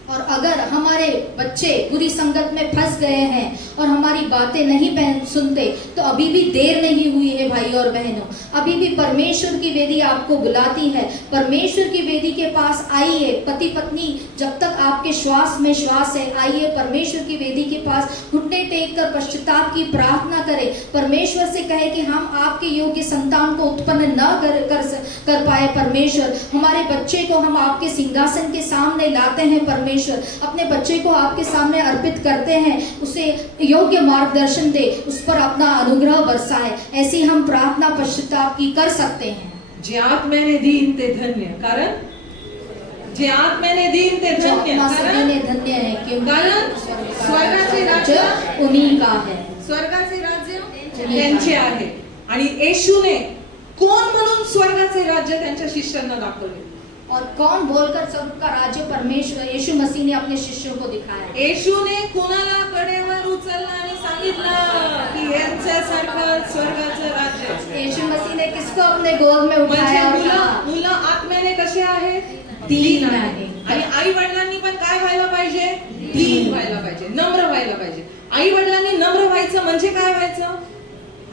और अगर हमारे बच्चे बुरी संगत में फंस गए हैं और हमारी बातें नहीं सुनते तो अभी भी देर नहीं हुई है भाई और बहनों, अभी भी परमेश्वर की वेदी आपको बुलाती है. परमेश्वर की वेदी के पास आइए. पति पत्नी जब तक आपके श्वास में श्वास है, आइए परमेश्वर की वेदी के पास घुटने टेक कर पश्चाताप की प्रार्थना करें. परमेश्वर से कहे कि हम आपके योग्य संतान को उत्पन्न न कर पाए. परमेश्वर हमारे बच्चे को हम आपके सिंहासन के सामने लाते हैं. परमेश्वर अपने बच्चे को आपके सामने अर्पित करते हैं, उसे योग्य मार्गदर्शन दे, उस पर अपना अनुग्रह बरसाए. ऐसी हम प्रार्थना पश्चाताप की कर सकते हैं. जे आत्म्याने देईन ते धन्य, कारण जे आत्म्याने देईन ते धन्य, धन्य है क्योंकि कारण स्वर्गाचे राज्य उन्हीं का है. स्वर्गाचे राज्य त्यांचे आहे. आणि येशूने कोण म्हणून स्वर्गाचे राज्य त्यांच्या शिष्यांना दाखवले. और कौन बोलकर सबका राज्य परमेश्वर यीशु मसीह ने अपने शिष्यों को दिखाया. येशूने कोणाला कडेवर उचलला आणि सांगितलं की यांच्यासारखं स्वर्गाचं राज्य. यीशु मसीह ने किसको अपने गोद में उठाया. मुलं आत्म्याने कसे आहेत, दीन आहे. आणि आई वडिलांनी पण काय व्हायला पाहिजे, दीन व्हायला पाहिजे, नम्र व्हायला पाहिजे. आई वडिलांनी नम्र व्हायचं म्हणजे काय व्हायचं,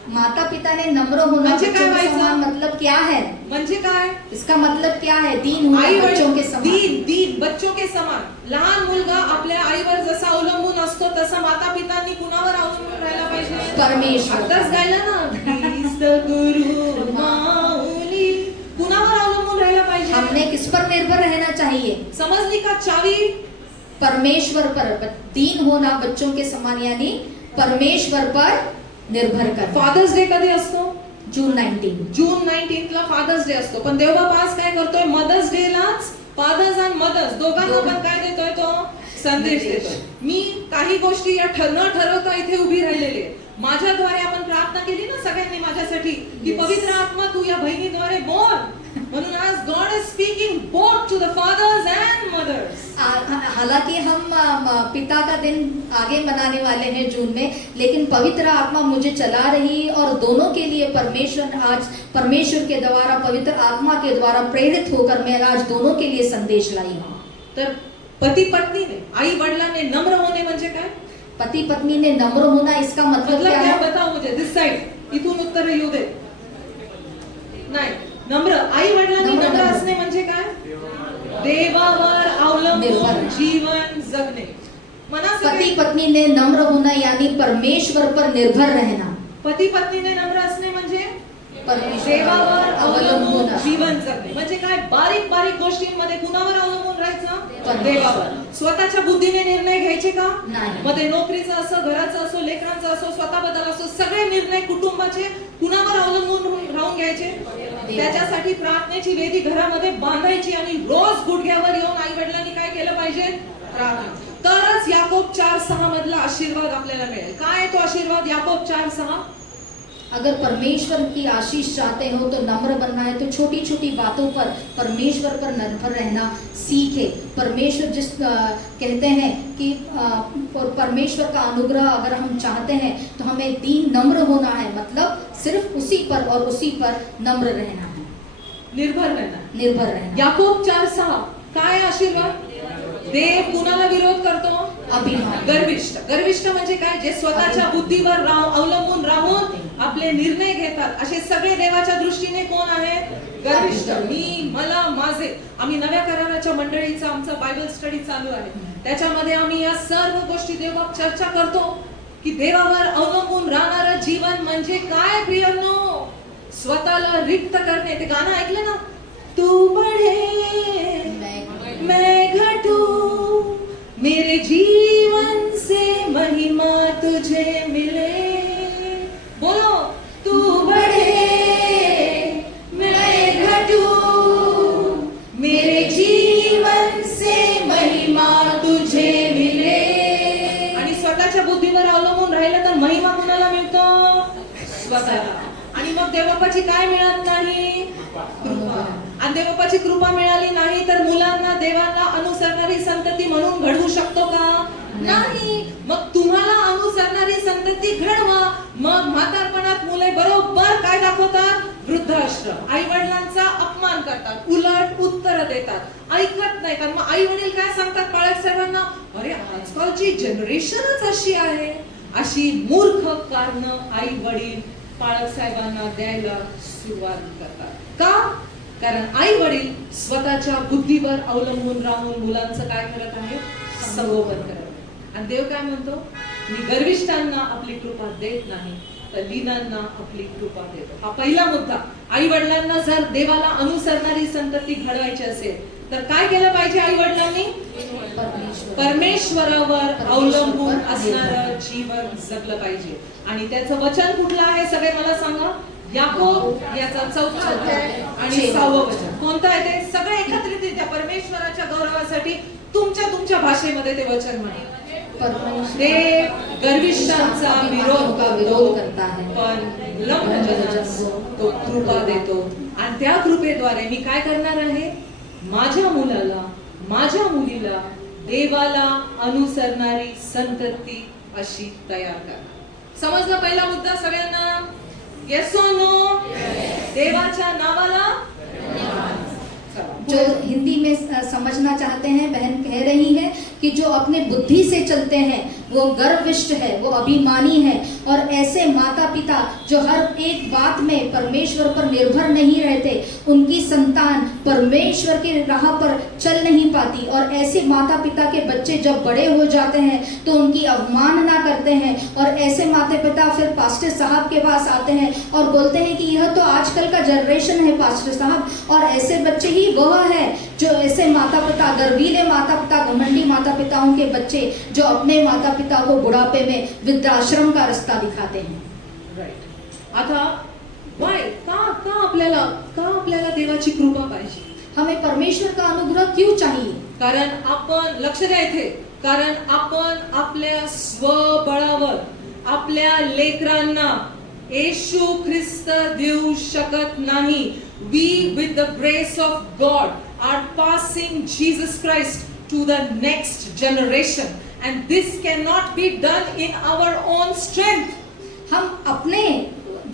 माता पिता ने नम्र होना म्हणजे काय बच्चों के व्हायचं? समान मतलब क्या है, म्हणजे काय, इसका मतलब क्या है. दीन होना बच्चों के समान. दीन बच्चों के समान. लहान मुलगा आपल्या आईवर जसा अवलंबून असतो तसा माता पितांनी कुणावर अवलंबून राहायला पाहिजे, परमेश्वर. आताच गायला ना, गुरु माऊली, कुणावर अवलंबून राहायला पाहिजे. हमने किस पर निर्भर रहना चाहिए, समजली का चावी, परमेश्वर पर. दीन होना बच्चों के समान यानी परमेश्वर पर निर्भर कर. फादर्स डे कधी असतो, जून 19. जून 19 ला फादर्स डे असतो. पण देवबाबा आज काय करतोय, मदर्स डे लाच फादर्स आणि मदर्स दोघांना पण काय देतोय, तो संदेश देतोय. मी काही गोष्टी या न ठरवता इथे उभी राहिलेली आहे. माझ्याद्वारे आपण प्रार्थना केली ना सगळ्यांनी माझ्यासाठी की पवित्र आत्मा तू या बहिणीद्वारे बोल. म्हणून आज God is speaking both to the fathers and mothers. हालांकि हम पिता का दिन आगे मनाने वाले हैं जून में, लेकिन पवित्र आत्मा मुझे चला रही और दोनों के लिए परमेश्वर आज परमेश्वर के द्वारा पवित्र आत्मा के द्वारा प्रेरित होकर मैं आज दोनों के लिए संदेश लाई हूँ. तर पती पत्नीने, आई वडिलांने नम्र होणे म्हणजे काय, पति पत्नी ने नम्र होना इसका मतलब क्या है. बताओ मुझे, दिस साइड, इथून उत्तर येऊ दे. नाही, नम्र आई वडिलांनी नम्र असणे म्हणजे काय, देवावर अवलंबून जीवन जगणे. पति पत्नी ने नम्र होना यानी परमेश्वर पर निर्भर रहना. पती पत्नीने नम्र असणे म्हणजे परमेश्वर देवावर अवलंबून अवलंबून जीवन जगणे. म्हणजे काय, बारीक बारीक गोष्टींमध्ये कुणावर अवलंबून राहायचं, परमेश्वर. देवावर. स्वतःच्या बुद्धीने निर्णय घ्यायचे का, नाही. मग ते नोकरीचा असो, घराचा असो, लेकरांचा असो, स्वतःबद्दल असो, सगळे निर्णय कुटुंबाचे कुणावर अवलंबून राहून घ्यायचे, त्याच्यासाठी प्रार्थनेची वेदी घरामध्ये बांधायची आणि रोज गुडघ्यावर येऊन आई वडिलांनी काय केलं पाहिजे, प्रार्थना. तरच याकोब 4:6 मधला आशीर्वाद आपल्याला मिळेल. काय तो आशीर्वाद, याकोब 4:6. अगर परमेश्वर की आशीष चाहते हो तो नम्र बनना है, तो छोटी छोटी बातों पर परमेश्वर पर निर्भर रहना सीखे. परमेश्वर जिस कहते हैं कि परमेश्वर का अनुग्रह अगर हम चाहते हैं तो हमें दीन नम्र होना है, मतलब सिर्फ उसी पर और उसी पर नम्र रहना है, निर्भर रहना. याकोब 4:6 काय आशीर्वाद, देव कुणाला विरोध करतो, अभिमान. गर्विष्ठ म्हणजे काय, जे स्वतःच्या बुद्धीवर अवलंबून राहून आपले निर्णय घेतात, असे सगळे देवाच्या दृष्टीने कोण आहेत, गर्विष्ठ. मी, मला, माझे. आम्ही नव्या कराराच्या मंडळीचा आमचा बायबल स्टडी चालू आहे, त्याच्यामध्ये आम्ही या सर्व गोष्टी देवावर चर्चा करतो की देवावर अवलंबून राहणारं जीवन म्हणजे काय. प्रियांनो, स्वतःला रिक्त करणे. ते गाणं ऐकलं ना, तू बढे मैं घटू, मेरे जीवन से महिमा तुझे मिले। बोलो, तू बढ़े मैं घटूं, मेरे जीवन से महिमा तुझे मिले। आणि स्वतःच्या बुद्धीवर अवलंबून राहिलं तर महिमा कुणाला मिळतो? स्वतःला. आणि मग देवबापाची काय मिळत नाही? कृपा. आणि देवबापाची कृपा मिळाली नाही तर मुलांना देवाला अनुसरणारी संतती म्हणून घडवू शकतो का? नाही. मग तुम्हाला अनुसरणारी संतती घडवा. मग म्हातारपणात मुले बरोबर काय दाखवतात? वृद्धाश्रम. आई वडिलांचा अपमान करतात, उलट उत्तर देतात, ऐकत नाहीत. मग आई वडील काय सांगतात पाळक साहेबांना? अरे आजकालची जनरेशनच अशी आहे. अशी मूर्ख कारण आई वडील पाळक साहेबांना द्यायला सुरुवात करतात. का? कारण आई वडील स्वतःच्या बुद्धीवर अवलंबून राहून मुलांचं काय करत आहे? संगोपन करत आहे. आणि देव काय म्हणतो? मी गर्विष्ठांना आपली कृपा देत नाही, तर लीनांना आपली कृपा देतो. हा पहिला मुद्दा. आई वडिलांना जर देवाला अनुसरणारी संतती घडवायची असेल तर काय केलं पाहिजे? आई वडिलांनी परमेश्वरावर अवलंबून असणारं जीवन जगलं पाहिजे. आणि त्याचं वचन कुठलं आहे? सगळे मला सांगा. याकोब याचा 4था अध्याय आणि 6वं वचन. कोणतं आहे ते? सगळे एकत्रितरित्या परमेश्वराच्या गौरवासाठी तुमच्या भाषेमध्ये ते वचन म्हणा. ते गर्विष्ठांचा विरोध करता है, पण लंबजनांना तो कृपा देतो. आणि त्या कृपेद्वारे मी काय करणार आहे? माझ्या मुलाला, माझ्या मुलीला देवाला अनुसरणारी संतती अशी तयार करा. समजला पहिला मुद्दा सगळ्यांना? येस और नो? देवाच्या नावाला जो हिंदी में समझना चाहते हैं, बहन कह रही है कि जो अपने बुद्धि से चलते हैं वो गर्विष्ठ है, वो अभिमानी है। और ऐसे माता पिता जो हर एक बात में परमेश्वर पर निर्भर नहीं रहते, उनकी संतान परमेश्वर की राह पर चल नहीं पाती। और ऐसे माता पिता के बच्चे जब बड़े हो जाते हैं तो उनकी अवमानना करते हैं। और ऐसे माता पिता फिर पास्टर साहब के पास आते हैं और बोलते हैं कि यह तो आजकल का जनरेशन है पास्टर साहब। और ऐसे बच्चे ही वह है जो ऐसे माता पिता, गर्वीले माता पिता, घमंडी माता पिताओं के बच्चे जो अपने माता पिता को बुढ़ापे में वृद्धाश्रम का रास्ता दिखाते हैं। राइट. आता वाय का आपल्याला देवाची कृपा पाहिजे? हमें परमेश्वर का अनुग्रह क्यों चाहिए? कारण आपण, लक्ष द्या इथे, कारण आपण आपल्या स्वबळावर आपल्या लेकरांना येशू ख्रिस्त देऊ शकत नाही. We with the grace of God are passing Jesus Christ to the next generation, and this cannot be done in our own strength. हम अपने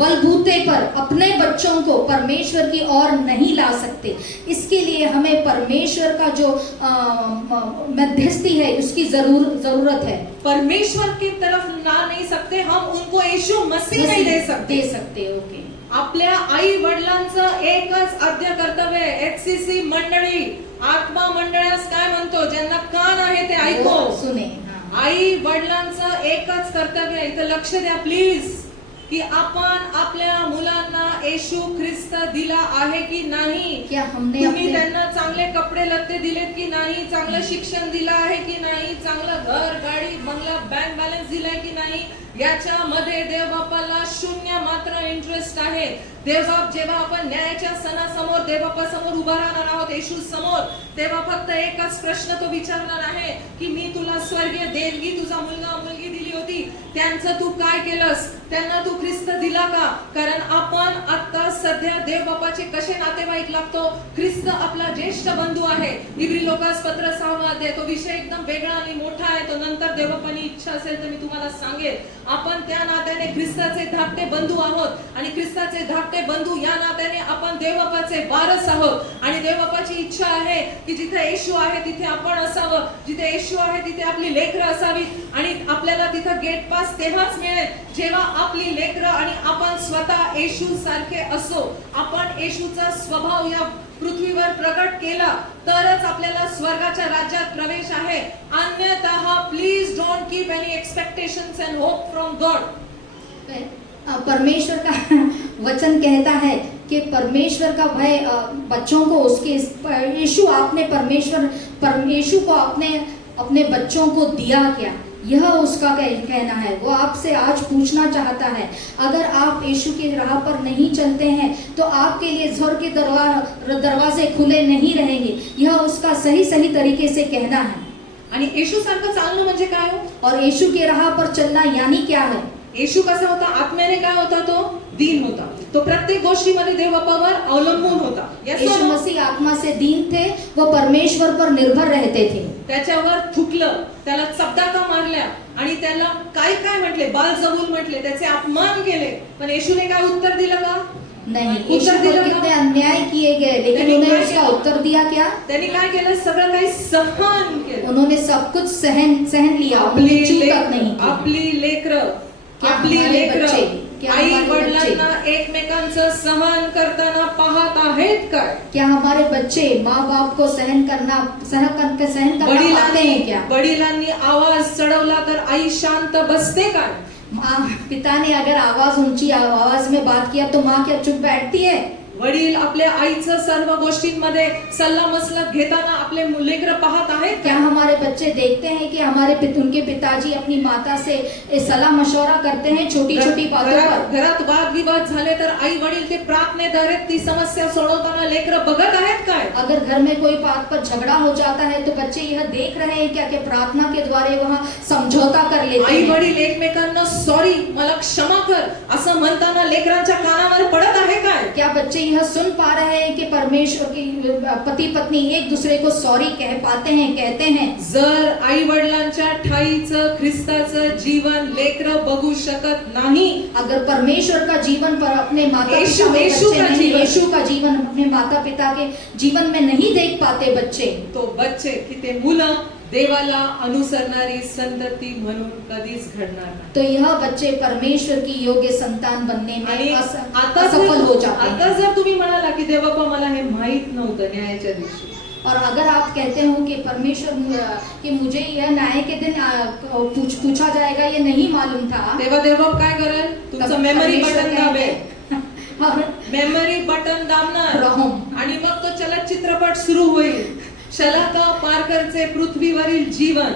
बलबूते पर अपने बच्चों को परमेश्वर की ओर नहीं ला सकते। इसके लिए हमें परमेश्वर का जो मध्यस्थी है उसकी जरूरत है। परमेश्वर की तरफ ला नहीं सकते हम, उनको यीशु मसीह नहीं दे सकते. ओके. आपल्या आई वडिलांचं एकच आद्य कर्तव्य आहे. एचसीसी मंडळी, आत्मा मंडळास काय म्हणतो? ज्यांना कान आहे ते ऐको. सुने. आई वडिलांचं एकच कर्तव्य आहे. इथं लक्ष द्या प्लीज, की आपण आपल्या मुलांना येशू ख्रिस्त दिला आहे की नाही? क्या हमने तुम्ही त्यांना चांगले कपडे लत्ते दिलेत की नाही? चांगलं शिक्षण दिलं आहे की नाही? चांगलं घर, गाडी, बंगला, बँक बॅलन्स दिलाय की नाही? याच्यामध्ये देवबापाला शून्य मात्र इंटरेस्ट आहे. देवबाप जेव्हा आपण न्यायाच्या सणासमोर देवबापासमोर उभा राहणार आहोत, येशू समोर, तेव्हा फक्त एकच प्रश्न तो विचारणार आहे की मी तुला स्वर्गीय देणगी, तुझा मुलगा मुलगी दिली होती, त्यांचं तू काय केलंस? त्यांना तू ख्रिस्त दिला का? कारण आपण आता सध्या देवबापाचे कसे नातेवाईक लागतो? ख्रिस्त आपला ज्येष्ठ बंधू आहे. इब्री लोकास पत्र 6 अध्याय, तो विषय एकदम वेगळा आणि मोठा आहे. तो नंतर देवबापानी इच्छा असेल तर मी तुम्हाला सांगेन. आपण त्या नात्याने ख्रिस्ताचे धाकटे बंधू आहोत आणि ख्रिस्ताचे धाकटे बंधू या नात्याने आपण देवबापाचे वारस आहोत. आणि देवबापाची इच्छा आहे की जिथे येशू आहे तिथे आपण असावं, जिथे येशू आहे तिथे आपली लेकरं असावीत. आणि आपल्याला तिथं गेट पास तेव्हाच मिळेल जेव्हा आपली लेकरं आणि आपण स्वतः येशू सारखे असो. आपण येशूचा स्वभाव या पृथ्वीवर प्रकट केला तरच आपल्याला स्वर्गाच्या राज्यात प्रवेश आहे. अन्यथा please don't keep any expectations end hope from God. परमेश्वर का वचन कहता है कि परमेश्वर का भय बच्चों को उसके यीशु आपने यीशु को अपने अपने बच्चों को दिया क्या, यह उसका कहना है। वो आपसे आज पूछना चाहता है, अगर आप यीशु की राह पर नहीं चलते हैं तो आपके लिए स्वर्ग के दरवाजे खुले नहीं रहेंगे। यह उसका सही सही तरीके से कहना है। आणि येशू सारखं चालणं म्हणजे काय हो? और यीशु के राह पर चलना यानी क्या है? येशू कसा होता? आत्म्याने काय होता? तो दीन होता. तो प्रत्येक गोष्टीमध्ये देव बापावर अवलंबून होता. यीशु मसीह आत्मा से दीन थे, वो परमेश्वर पर निर्भर रहते थे. त्याच्यावर थुकलं, त्याला चपदाका मारल्या आणि त्याला काय काय म्हटले, बालजबूल म्हटले, त्याचे अपमान केले, पण येशूने काय उत्तर दिलं का? नहीं. यीशु पर कितने अन्याय किए गए, लेकिन उन्होंने उसका उत्तर दिया क्या? त्यांनी काय केलं? सगळं काही सहन केलं. उन्होंने सब कुछ सहन लिया, उन्होंने चूक तक नहीं की. आपली लेकरं, आई वडिलांना एकमेकांचं सहन करताना पाहत आहेत काय? क्या हमारे बच्चे माँ बाप को सहन करना पाते हैं क्या? वडिलांनी आवाज चढवला तर आई शांत बसते काय? पिता ने अगर आवाज ऊंची आवाज में बात किया तो माँ क्या चुप बैठती है? वडील आपल्या आईचं सर्व गोष्टींमध्ये सल्ला मसलत घेताना आपले लेकरं पाहत आहेत. क्या हमारे बच्चे देखते हैं कि उनके पिताजी अपनी माता से सलाह मशवरा करते हैं छोटी छोटी बातों पर? घरात वाद विवाद झाले तर आई वडील ते प्रार्थनेद्वारे ती समस्या सोडवताना लेकरं बघत आहेत काय? अगर घर में कोई बात पर झगड़ा हो जाता है तो बच्चे यह देख रहे हैं क्या कि प्रार्थना के द्वारे वहाँ समझौता कर लेते हैं? आई वडील एकमेकांना सॉरी, मला क्षमा कर असं म्हणताना लेकरांच्या कानावर पडत आहे काय? क्या बच्चे यह सुन पा रहे हैं कि परमेश्वर की पति पत्नी एक दूसरे को सॉरी कह पाते हैं, कहते हैं? जर आई वडिलांच्या ठाईचं ख्रिस्ताचं जीवन लेकरं बघू शकत नाही, अगर परमेश्वर का जीवन पर अपने माता यीशु का जीवन अपने माता पिता के जीवन में नहीं देख पाते बच्चे, तो बच्चे की ते मुलं देवाला अनुसरणारी संतती म्हणून कधीच घडणार नाही. तो यह बच्चे परमेश्वर की योग्य संतान बनने में असफल हो जाते. आता जर तुम्ही म्हणाला की देवबापा मला हे माहित नव्हतं न्यायाच्या दिवशी, और अगर आप कहते हो कि परमेश्वर कि मुझे यह न्याय के दिन पूछा जाएगा ये नहीं मालूम था, तेव्हा देवबाप काय करेल? तुमचं मेमरी बटन दाबेल. मेमरी बटन दाबणार आणि मग तो चलचित्रपट सुरू होईल. शलाका पारकरचे पृथ्वीवरील जीवन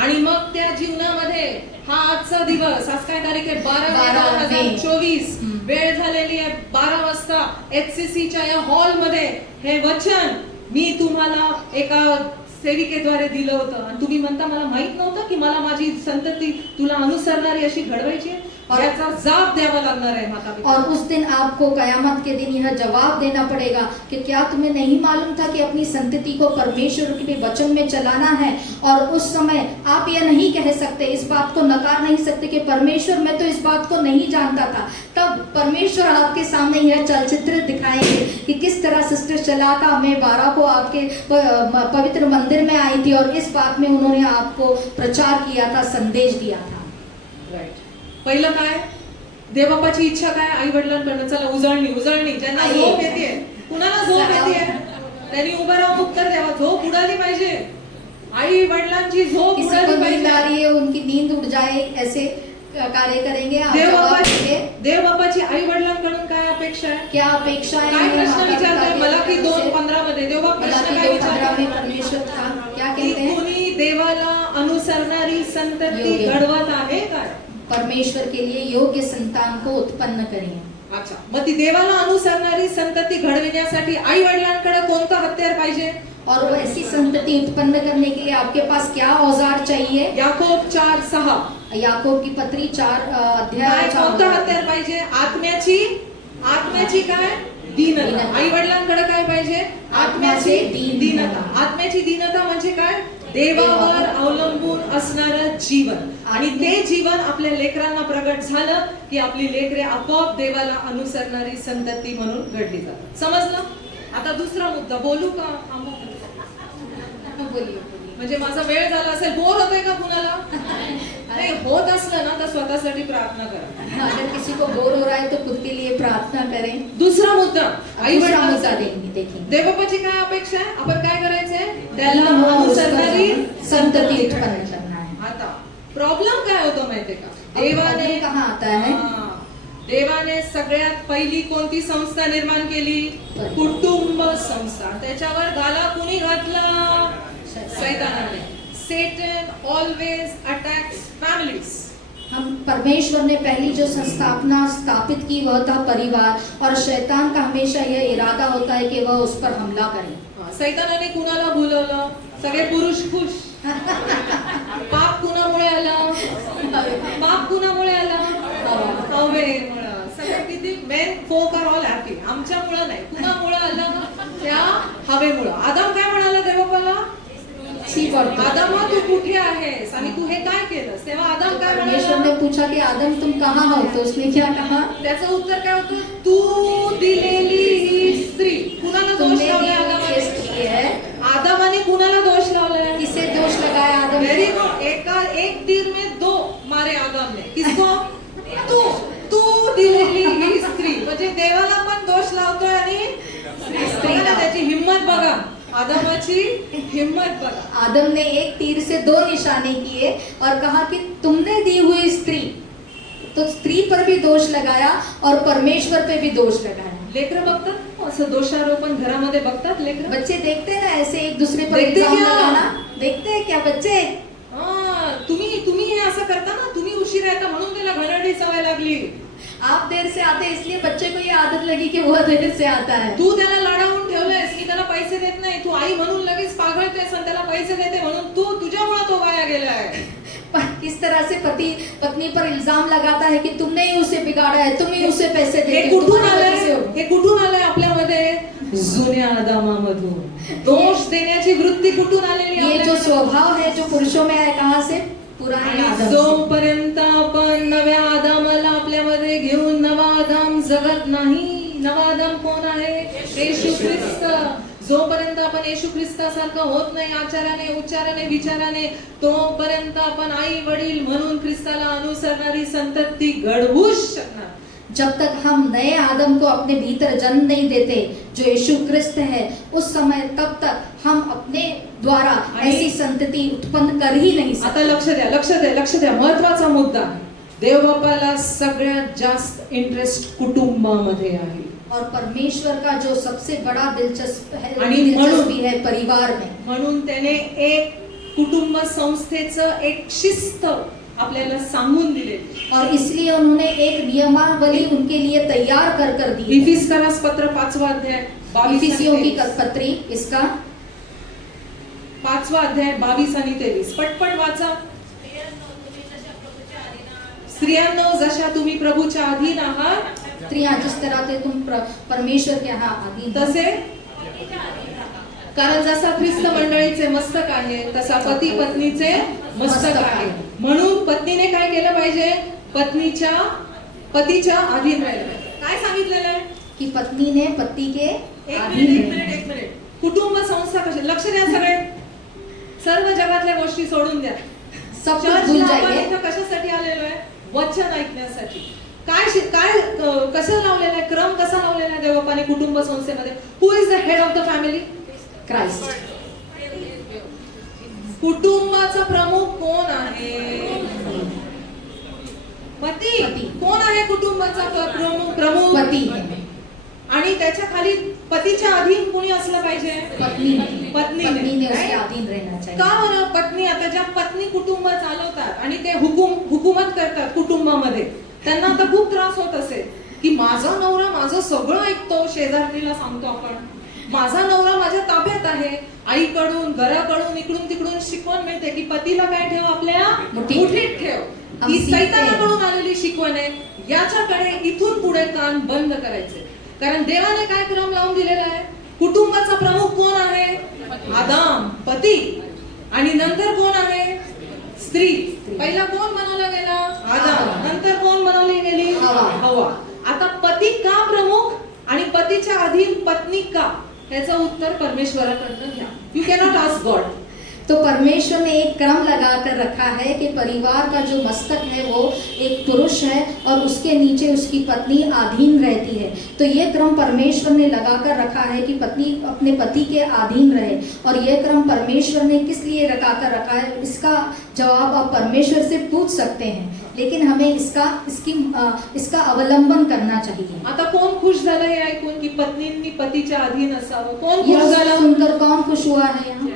आणि मग त्या जीवनामध्ये हा आजचा दिवस, आज काय तारीख आहे? 12/12/2024. वेळ झालेली आहे 12 वाजता HCC च्या या हॉल मध्ये हे वचन मी तुम्हाला एका सेविकेद्वारे दिलं होतं आणि तुम्ही म्हणता मला माहित नव्हतं की मला माझी संतती तुला अनुसरणारी अशी घडवायची आहे. और याचा जवाब द्यावा लागणार आहे माता पिता. और उस दिन आपको कयामत के दिन यह जवाब देना पड़ेगा कि क्या तुम्हें नहीं मालूम था कि अपनी संतति को परमेश्वर के वचन में चलाना है? और उस समय आप यह नहीं कह सकते, इस बात को नकार नहीं सकते कि परमेश्वर मैं तो इस बात को नहीं जानता था. तब परमेश्वर आपके सामने यह चलचित्र दिखाएंगे कि किस तरह सिस्टर शलाका में 12 को आपके पवित्र मंदिर में आई थी और इस बात में उन्होंने आपको प्रचार किया था, संदेश दिया था. राइट. पहिलं काय? देवबापाची इच्छा काय? आई वडिलांकडनं चला उजळणी ज्यांना झोप येते, कुणाला झोप येते त्यांनी उभं राहून उत्तर द्यावा. झोप उडाली पाहिजे, आई वडिलांची झोप उडाली पाहिजे. उनकी नींद उड़ जाए ऐसे कार्य करेंगे. देवबापाची आई वडिलांकडून काय अपेक्षा आहे? क्या अपेक्षा है? काय प्रश्न विचारताय? मलाकी 2:15 मध्ये देवबाप प्रश्न काय विचारताय? परमेश्वर क्या कहते हैं? कोणी देवाला अनुसरणारी संतती घडवत आहे काय? परमेश्वर के लिए योग्य संतान को उत्पन्न करें. अच्छा, मग ती देवाला अनुसरणारी संतती घडविण्यासाठी आई वडिलांकडे कोणतं हत्यार पाहिजे? और वो ऐसी संतति उत्पन्न करने के लिए आपके पास क्या औजार चाहिए? याकोब 4:6. याकोब की पत्री 4 अध्याय. कोणतं हत्यार पाहिजे? आत्म्याची काय? दीनता. आई वडिलांकडे काय पाहिजे? आत्म्याची दीनता. आत्म्याची दीनता म्हणजे काय? देवावर अवलंबून असणारं जीवन. आणि ते जीवन आपल्या लेकरांना प्रगट झालं की आपली लेकरे आपोआप देवाला अनुसरणारी संतती म्हणून घडली जातात. समजलं? आता दुसरा मुद्दा बोलू का? बोलिए. म्हणजे माझा वेळ झाला असेल, बोर होतोय का कुणाला? नाही होत असलं ना तर स्वतःसाठी प्रार्थना करा. अगर किसी को बोर हो रहा है तो खुद के लिए प्रार्थना करें. दुसरा मुद्दा आई वडिलांचा देखिए. देवबापाची काय अपेक्षा आहे? आपण काय करायचंय? त्याला अनुसरणारी संतती उत्पन्न करना है. आता प्रॉब्लेम काय होतो माहितीये का? देवाने कहाँ आता है? देवाने सगळ्यात पहिली कोणती संस्था निर्माण केली? कुटुंब संस्था. त्याच्यावर गाला कुणी घातला? सैतानाने. Satan always attacks families. हम परमेश्वर ने पहली जो संस्थापना स्थापित की वह था परिवार, और शैतान का हमेशा यह इरादा होता है कि वह उस पर हमला करे. सैतानाने कुणाला भुलवलं? सगळे पुरुष खुश. पाप कुणामुळे आलं? पाप कुणामुळे आलं? हवेमुळे. सगळे किती menfolk are all happy. आमच्यामुळे नाही, कुणामुळे आलं? त्या हवेमुळे. आदम काय म्हणाला देवबाला? आदम तू कुठे आहेस आणि तू हे काय केलंस? तेव्हा आदम काय परमेश्वर म्हणाला? ने पूछा कि आदम तुम कहाँ हो? तो उसने क्या कहा? त्याचं उत्तर काय होतं? तू दिलेली ही स्त्री. कुणाला दोष तुमने दी लावलाय हुई ये आदमाने? स्त्री है. आदमाने कुणाला दोष लावलाय? किसे दोष लगाया आदम ने? Very good. एक तीर में दो मारे आदम ने. किसको? तू दिलेली ही स्त्री. म्हणजे देवाला पण दोष लावतोय आणि स्त्रीला. त्याची हिम्मत बघा, आदमाची हिम्मत बघा. आदम ने एक तीर से दो निशाने किए और कहा कि तुमने दी हुई स्त्री. तो स्त्री पर भी दोष लगाया और परमेश्वर पे भी दोष लगाया. लेकरं बघतात असं दोषारोपण घरामध्ये बघतात लेकरं. बच्चे देखते हैं ना ऐसे एक दूसरे पर देखते इल्जाम क्या? लगाना. देखते हैं क्या बच्चे? तुम्ही हे असं करता ना, तुम्ही उशीर येता म्हणून त्याला घरडी सवय लागली. आप देर से आते इसलिए बच्चे को ये आदत लगी कि वो देर से आता है. तू त्याला लाडावून ठेवलंयस की त्याला पैसे देत नाही. तू आई म्हणून लगेच पागळतेस आणि त्याला पैसे देते म्हणून तुझ्यामुळे तो वाया गेलाय. पर किस तरह से पति पत्नी पर इल्जाम लगाता है कि तुमने ही उसे बिगाड़ा है, तुम ही उसे पैसे हे देते हो, कुठून तुम्हारी वजह से आलंय? हो. हे कुठून आलंय आपल्यामध्ये? जुन्या आदामामधून. दोष देण्याची वृत्ती कुठून आलेली ये जो आहे? स्वभाव है जो पुरुषों में है, कहाँ से? पुराने आदम से. जोपर्यंत आपण नव्या आदामाला आपल्यामध्ये घेऊन नवा आदाम जगत नाही. नवा आदाम कोण आहे? येशू ख्रिस्त. जोपर्यंत आपण येशू ख्रिस्तासारखं होत नाही आचाराने, उच्चाराने, विचाराने, तोपर्यंत आपण आई वडील म्हणून ख्रिस्ताला अनुसरणारी संतती घडवूच शकणार. जब तक हम नए आदम को अपने भीतर जन्म नहीं देते जो यीशु क्रिस्त है, उस समय तब तक हम अपने द्वारा ऐसी संतति उत्पन्न कर ही नहीं आता सकते. लक्ष द्या. महत्वाचा मुद्दा आहे. देवबापाला सगळ्यात जास्त इंटरेस्ट कुटुंबामध्ये आहे. और परमेश्वर का जो सबसे बड़ा दिलचस्प है, आणि दिलचस्पी है परिवार में. म्हणून त्याने एक कुटुंब संस्थेचं एक शिस्त आपल्याला सांगून दिलेली. और इसलिए उन्होंने एक नियमावली उनके लिए तैयार कर दी. इफिस्करास पत्र 5वां अध्याय 22 इफिसियों की आणि 23. पत्री इसका 5वां अध्याय 22 आणि 23. पटपट वाचा. स्त्रियांनो जशा तुम्ही प्रभूच्या अधीन आहात स्त्रियां जिस तरह से तुम परमेश्वर के यहाँ अधीन हो, तसे, कारण जसा ख्रिस्त मंडळीचे मस्तक आहे तसा पती पत्नीचे मस्तक आहे. म्हणून पत्नीने काय केलं पाहिजे? पतीच्या अधीन राहिलं पाहिजे. काय सांगितलेलं आहे? कि पत्नी ने पति के एक अधीन मिनिट. रहना. कुटुंब संस्था कशी? लक्ष द्या सगळे. सर्व जगातल्या गोष्टी सोडून द्या. सब कुछ भूल चर्चला आपण जाइए. इथं कशासाठी आलेलो आहे? वचन ऐकण्यासाठी. काय कसं लावलेलं आहे? क्रम कसा लावलेला आहे देवबापाने कुटुंब संस्थेमध्ये? Who is the head of the family? Christ. कुटुंबाचा प्रमुख कोण आहे? पती. पती. कोण आहे कुटुंबाचा प्रमुख? पति. आणि त्याच्या खाली पतीच्या अधीन कोणी असलं पाहिजे? पत्नी ने उसके Right? अधीन रहना चाहिए. का बरं? पत्नी, आता ज्या पत्नी कुटुंब चालवतात आणि ते हुकूमत करतात कुटुंबामध्ये, त्यांना आता खूप त्रास होत असेल की माझा नवरा माझं सगळं ऐकतो. शेजारणीला सांगतो आपण, माझा नवरा माझ्या ताब्यात आहे. आईकडून, घराकडून, इकडून तिकडून शिकवण मिळते की पतीला काय ठेव? आपल्या मुठीत ठेव. ही सैतानाकडून आलेली शिकवण आहे. याच्याकडे इथून पुढे कान बंद करायचे. कारण देवाने काय क्रम लावून दिलेला आहे? कुटुंबाचा प्रमुख कोण आहे? आदाम, पती. आणि नंतर कोण आहे? स्त्री. पहिला कोण बनवला गेला? आदाम. नंतर कोण बनवली गेली? हवा. आता पती का प्रमुख आणि पतीच्या अधीन पत्नी का? याचं उत्तर परमेश्वराकडनं घ्या. You cannot ask God. तो परमेश्वर ने एक क्रम लगाकर रखा है कि परिवार का जो मस्तक है वो एक पुरुष है और उसके नीचे उसकी पत्नी अधीन रहती है. तो ये क्रम परमेश्वर ने लगाकर रखा है कि पत्नी अपने पति के अधीन रहे. और ये क्रम परमेश्वर ने किस लिए लगाकर रखा है, इसका जवाब आप परमेश्वर से पूछ सकते हैं, लेकिन हमें इसका अवलंबन करना चाहिए. आता कोण खुश झालं हे ऐकून की पत्नींनी पतीच्या अधीन असावं? कोण खुश यह झालं? सुनकर कौन खुश हुआ है यहाँ?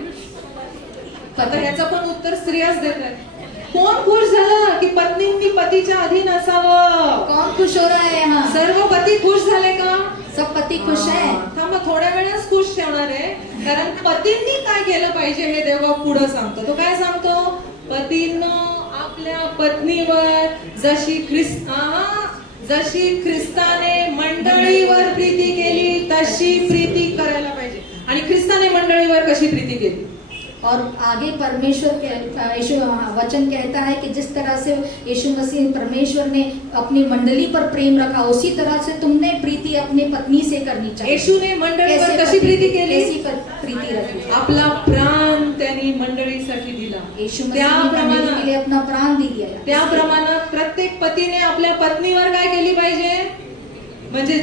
आता याचं पण उत्तर स्त्रियाच देत आहेत. कोण खुश झालं की पत्नींनी पतीच्या अधीन असावं? कौन खुश हो रहा है यहाँ? सर्व पती खुश झाले का? सब पति खुश है. थांबा, थोड्या वेळाच खुश ठेवणार आहे, कारण पतींनी काय केलं पाहिजे हे देव पुढे सांगतो. तो काय सांगतो? पतींनो आपल्या पत्नीवर जशी ख्रिस्ताने मंडळीवर प्रीती केली तशी प्रीती करायला पाहिजे. आणि ख्रिस्ताने मंडळीवर कशी प्रीती केली? और आगे परमेश्वर यीशु वचन कहता है कि जिस तरह से यीशु मसीह परमेश्वर ने अपनी मंडली पर प्रेम रखा, उसी तरह से तुमने प्रीति अपने पत्नी से करनी चाहिए. येशूने मंडळीवर कशी प्रीती केली? कैसी प्रीति रखी? आपला प्राण त्यांनी मंडळीसाठी दिला. यीशु मसीह ने मंडली के लिए अपना प्राण दे दिया. त्या प्रमाणात प्रत्येक पतीने आपल्या पत्नीवर काय केली पाहिजे? म्हणजे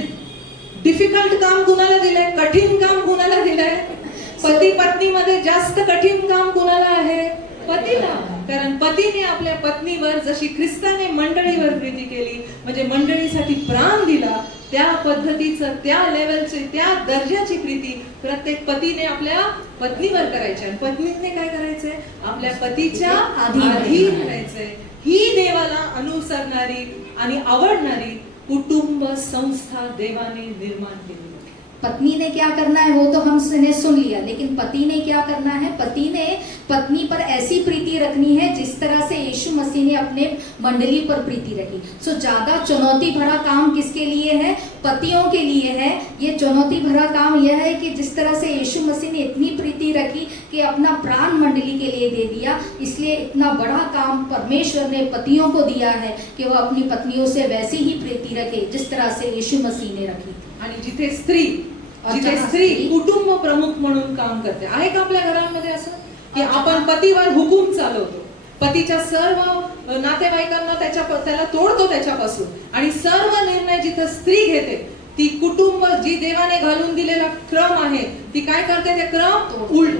डिफिकल्ट काम कुणाला दिलंय? कठीण काम कुणाला दिलंय? पती पत्नीमध्ये जास्त कठीण काम कुणाला आहे? पतीला. कारण पतीने आपल्या पत्नीवर जशी ख्रिस्ताने मंडळीवर प्रीती केली, म्हणजे मंडळीसाठी प्राण दिला, त्या पद्धतीचं, त्या लेवलची, त्या दर्जाची प्रीती प्रत्येक पतीने आपल्या पत्नीवर करायची. आणि पत्नीने काय करायचंय? आपल्या पतीच्या अधीन राहायचंय. ही देवाला अनुसरणारी आणि आवडणारी कुटुंब संस्था देवाने निर्माण केली. पत्नी ने क्या करना है वो तो हमने सुन लिया, लेकिन पति ने क्या करना है? पति ने पत्नी पर ऐसी प्रीति रखनी है जिस तरह से यीशु मसीह ने अपने मंडली पर प्रीति रखी. सो ज्यादा चुनौती भरा काम किसके लिए है? पतियों के लिए है. ये चुनौती भरा काम यह है कि जिस तरह से यीशु मसीह ने इतनी प्रीति रखी कि अपना प्राण मंडली के लिए दे दिया, इसलिए इतना बड़ा काम परमेश्वर ने पतियों को दिया है कि वह अपनी पत्नियों से वैसी ही प्रीति रखे जिस तरह से यीशु मसीह ने रखी. आणि जिथे स्त्री कुटुंब प्रमुख म्हणून काम करते. आहे का आपल्या घरांमध्ये असं की आपण पतीवर हुकूम चालवतो, पतीच्या सर्व नातेवाईकांना त्याला तोडतो त्याच्यापासून, आणि सर्व निर्णय जिथे स्त्री घेते ती कुटुंब जी देवाने घालून दिलेला क्रम आहे ती काय करते? ते क्रम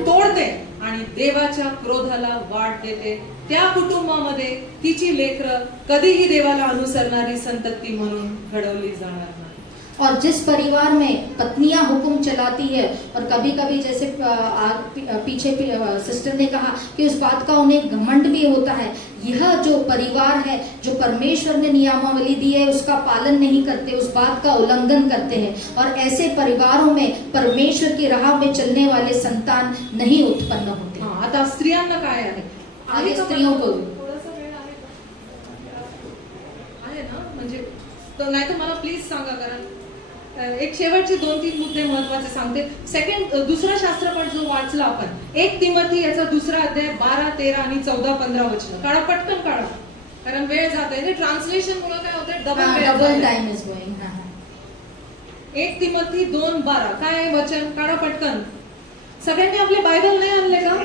तोडते आणि देवाच्या क्रोधाला वाट देते. त्या कुटुंबामध्ये तिची लेकरं कधीही देवाला अनुसरणारी संतती म्हणून घडवली जाणार नाही. और जिस परिवार में पत्नियां हुक्म चलाती है, और कभी कभी जैसे पीछे सिस्टर ने कहा कि उस बात का उन्हें घमंड भी होता है, यह जो परिवार है जो परमेश्वर ने नियमावली दी है उसका पालन नहीं करते, उस बात का उल्लंघन करते हैं, और ऐसे परिवारों में परमेश्वर की राह में चलने वाले संतान नहीं उत्पन्न होते. आता स्त्रियांना काय आहे? आगे स्त्रियों को थोडासा वेळ आहे ना, म्हणजे नाही तर मला प्लीज सांगा, कारण एक शेवटचे 2-3 मुद्दे महत्वाचे सांगते. दुसरा शास्त्रपाठ जो वाचला आपण, 1 तिमोथी याचा 2रा अध्याय 12, 13 आणि 14, 15 वचन काढा, पटकन काढा, कारण वेळ जात आहे. ट्रान्सलेशन मुळे काय होते? Double time is going. 1 Timothy 2:12 काय आहे वचन? काढा पटकन. सगळ्यांनी आपले बायबल नाही आणले का?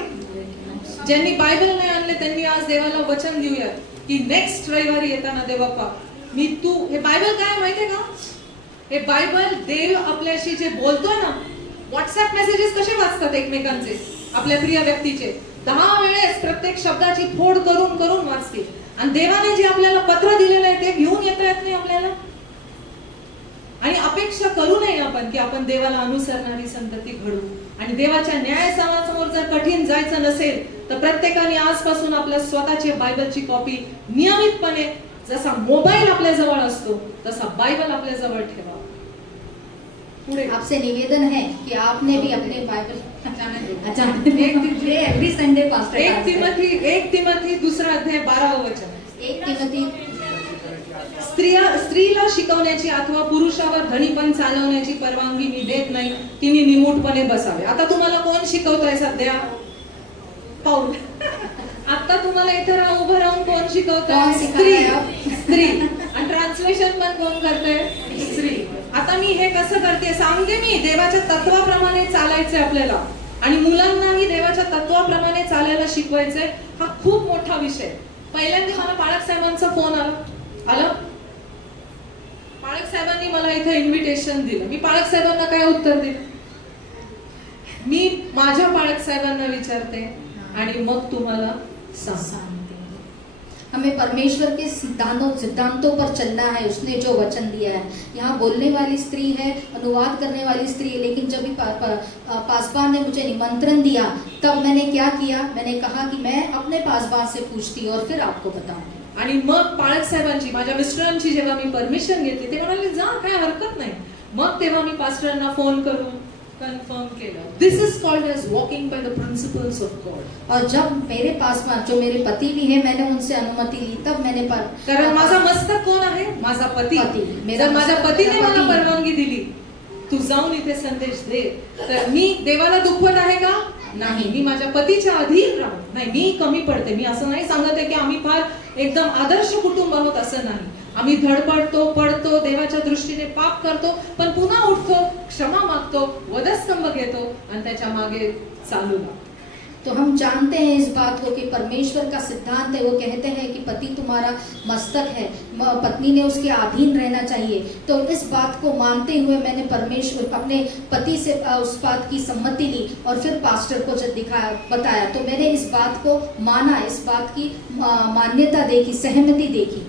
ज्यांनी बायबल नाही आणले त्यांनी आज देवाला वचन देऊया की नेक्स्ट रविवारी येताना देवप्पा हे बायबल काय माहितीये का? हे बायबल देव आपल्याशी जे बोलतोय ना, व्हॉट्सअप मेसेजेस कसे वाचतात एकमेकांचे, आपल्या प्रिय व्यक्तीचे, 10 वेळेस प्रत्येक शब्दाची फोड करून करून वाचते. आणि देवाने जे आपल्याला पत्र दिलेलं आहे ते घेऊन येता येत नाही आपल्याला. आणि अपेक्षा करू नये आपण की आपण देवाला अनुसरणारी संतती घडू. आणि देवाच्या न्यायसमासमोर जर कठीण जायचं नसेल तर प्रत्येकाने आजपासून आपल्या स्वतःची बायबलची कॉपी नियमितपणे, जसा मोबाईल आपल्या जवळ असतो तसा बाइबल आपल्या जवळ ठेवा. आपसे निवेदन है कि आपने भी अपने Bible every Sunday pastor 1 Timothy 2रा अध्याय 12 वचन. 1 तिमोथी स्त्रीला शिकवण्याची अथवा पुरुषावर धनीपण चालवण्याची परवानगी मी देत नाही, तिने निमूटपणे बसावे. आता तुम्हाला कोण शिकवतोय सध्या? पाऊल. आता तुम्हाला इथे उभं राहून कोण शिकवतोय? स्त्री. आणि ट्रान्सलेशन पण कोण करते? स्त्री. आता मी हे कसं करते सांगते. मी देवाच्या तत्वाप्रमाणे चालायचंय आपल्याला, आणि मुलांनाही देवाच्या तत्वाप्रमाणे चालायला शिकवायचंय. हा खूप मोठा विषय. पहिल्यांदा मला पाळक साहेबांचा फोन आला. पाळक साहेबांनी मला इथे इन्व्हिटेशन दिलं. मी पाळक साहेबांना काय उत्तर दिलं? मी माझ्या पाळक साहेबांना विचारते आणि मग तुम्हाला सांगते. हमें परमेश्वर के सिद्धांतों पर चलना है। उसने जो वचन दिया है। यहाँ बोलने वाली स्त्री है, अनुवाद करने वाली स्त्री है, लेकिन जब भी पासवान ने मुझे निमंत्रण दिया तब मैंने क्या किया, मैंने कहा कि मैं अपने पासवान से पूछती और फिर आपको बताऊंगी। आणि मग पाळक साहेबांची, माझ्या मिस्टरांची जेव्हा मी परमिशन घेतली ते म्हणाले जा, काय हरकत नाही. मग तेव्हा मी पास्टरांना फोन करून कन्फर्म केलं. This is called as walking by the principles of God. और जब मेरे पासवान जो मेरे पति भी है, मैंने उनसे अनुमति ली तब मैंने कारण माझा मस्तक कोण आहे? माझा पती. जर माझ्या पतीने मला परवानगी दिली तू जाऊन इथे संदेश दे, तर मी देवाला दुखवत आहे का? नाही. मी माझ्या पतीच्या अधीन राहू. नाही, मी कमी पडते. मी असं नाही सांगत आहे की आम्ही फार एकदम आदर्श कुटुंब आहोत, असं नाही. आम्ही धडपडतो, पडतो, देवाच्या दृष्टीने पाप करतो, पण पुन्हा उठतो, क्षमा मागतो, वधस्तंभ घेतो आणि त्याच्या मागे चालू लागतो. तो हम जानते हैं इस बात को कि परमेश्वर का सिद्धांत है। वो कहते हैं कि पति तुम्हारा मस्तक है, पत्नी ने उसके अधीन रहना चाहिए। तो इस बात को मानते हुए मैंने परमेश्वर अपने पति से उस बात की सम्मति ली और फिर पास्टर को जब दिखाया, बताया, तो मैंने इस बात को माना, इस बात की मान्यता देखी, सहमति देखी.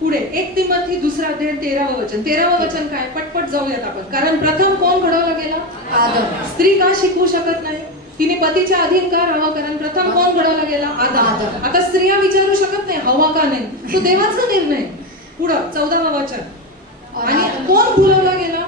पुढे 1 तिमोथी 2:13 वचन. 13 वचन काय? पटपट जाऊयात आपण. कारण प्रथम कोण घडवला गेला? आदम. स्त्री का शिकवू शकत नाही? तिने पतीच्या अधीन का राहावं? कारण प्रथम कोण घडवला गेला? आदम. आता स्त्रिया विचारू शकत नाही हवा का नाही, तो देवाचा निर्णय. पुढं 14 वचन. आणि कोण भुलवला गेला?